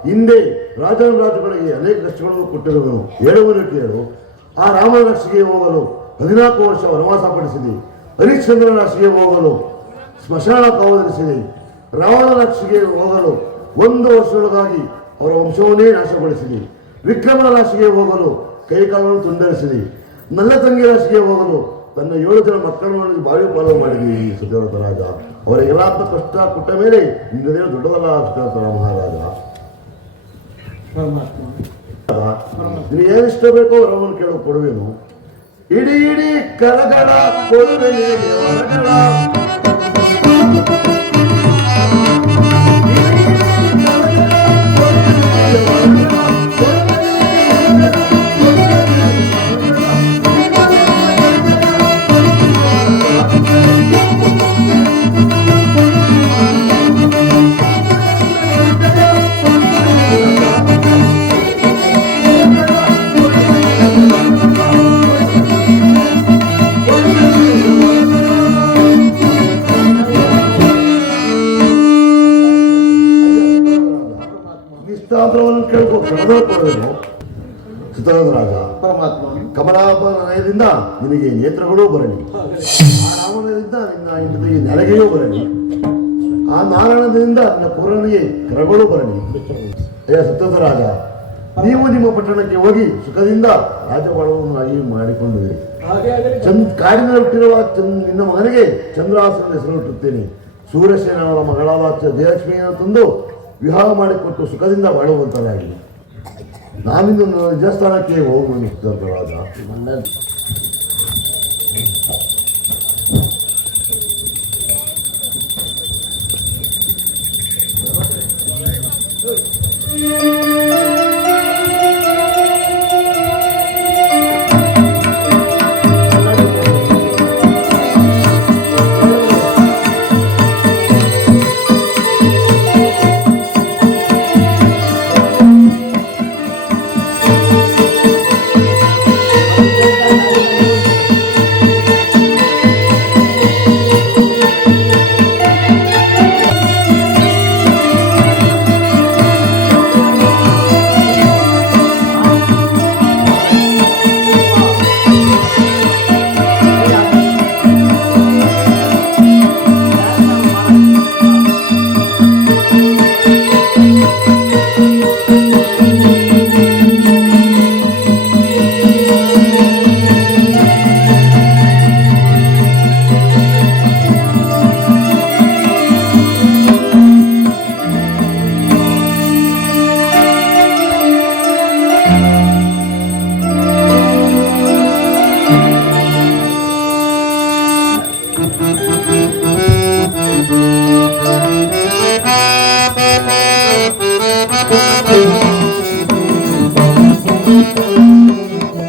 ಹಿಂದೆ ರಾಜರುಗಳಿಗೆ ಅನೇಕ ಕಷ್ಟಗಳನ್ನು ಕೊಟ್ಟಿರುವನು. ಹೇಳುವನು ಕೇಳು. ಆ ರಾಮನ ರಾಶಿಗೆ ಹೋಗಲು 14 ವರ್ಷ ವನವಾಸ ಪಡಿಸಿದೆ. ಹರಿಶ್ಚಂದ್ರನ ರಾಶಿಗೆ ಹೋಗಲು ಸ್ಮಶಾನ ಕಾವಲಿರಿಸಿದೆ. ರಾವಣ ರಾಶಿಗೆ ಹೋಗಲು 1 ವರ್ಷದೊಳಗಾಗಿ ಅವರ ವಂಶವನ್ನೇ ನಾಶಗೊಳಿಸಿದೆ. ವಿಕ್ರಮನ ರಾಶಿಗೆ ಹೋಗಲು ಕೈಕಾಲನ್ನು ತುಂಡರಿಸಿದೆ. ನನ್ನ ತಂಗಿ ರಾಶಿಗೆ ಹೋಗಲು ತನ್ನ 7 ಜನ ಮಕ್ಕಳನ್ನು ಬಾವಿ ಪಾಲು ಮಾಡಿದೆ. ಈ ಸತ್ಯವ್ರತ ರಾಜ, ಅವರಿಗೆಲ್ಲ ಕಷ್ಟ ಕೊಟ್ಟ ಮೇಲೆ ನಿನ್ನದೇನು ದೊಡ್ಡದಲ್ಲ ಸತ್ಯವ್ರತ ಮಹಾರಾಜ. ನೀನು ಏನಿಷ್ಟ ಬೇಕೋ ವರವನ್ನು ಕೇಳೋ ಕೊಡುವೆನು. ಇಡೀ ಕರಗಳ ಕೊಡುವೆಯೇ ವರಗಳ. ನಿಷ್ಠಾಂತರವನ್ನು ಕೇಳ್ಕೊ ಕೊಡುವೆನು ಸತ್ಯವಂತ ರಾಜ. ಪರಮಾತ್ಮ, ಕಮಲಾಪನಯದಿಂದ ನಿನಗೆ ನೇತ್ರಗಳೂ ಬರಲಿ. ಆ ರಾಮನದಿಂದ ನಿನ್ನ ಹೆಂಡತಿಗೆ ನೆಲಗೆಯೂ ಬರಲಿ. ಆ ನಾರಾಯಣದಿಂದ ನಿನ್ನ ಪೂರ್ಣನಿಗೆ ಕರಗಳೂ ಬರಲಿ. ಅಯ್ಯ ಸತ್ಯವಂತ ರಾಜ, ನೀವು ನಿಮ್ಮ ಪಟ್ಟಣಕ್ಕೆ ಹೋಗಿ ಸುಖದಿಂದ ರಾಜವಾಳವನ್ನು ಮಾಡಿಕೊಂಡಿರಿ. ಕಾಡಿನಲ್ಲಿ ಹುಟ್ಟಿರುವ ನಿನ್ನ ಮಗನಿಗೆ ಚಂದ್ರಾಸನ ಹೆಸರಿಟ್ಟುತ್ತೇನೆ. ಸೂರ್ಯಸೇನವರ ಮಗಳಾದ ಜಯಲಕ್ಷ್ಮಿಯನ್ನು ತಂದು ವಿವಾಹ ಮಾಡಿಕೊಟ್ಟು ಸುಖದಿಂದ ಬಾಳುವಂತರಾಗಿ ನಾನಿಂದು ನಿಜಸ್ಥಾನಕ್ಕೆ ಹೋಗುವುದು ಸತ್ಯವಂತ ರಾಜ.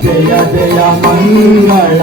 ಜಯ ಜಯ ಮಂಗಳ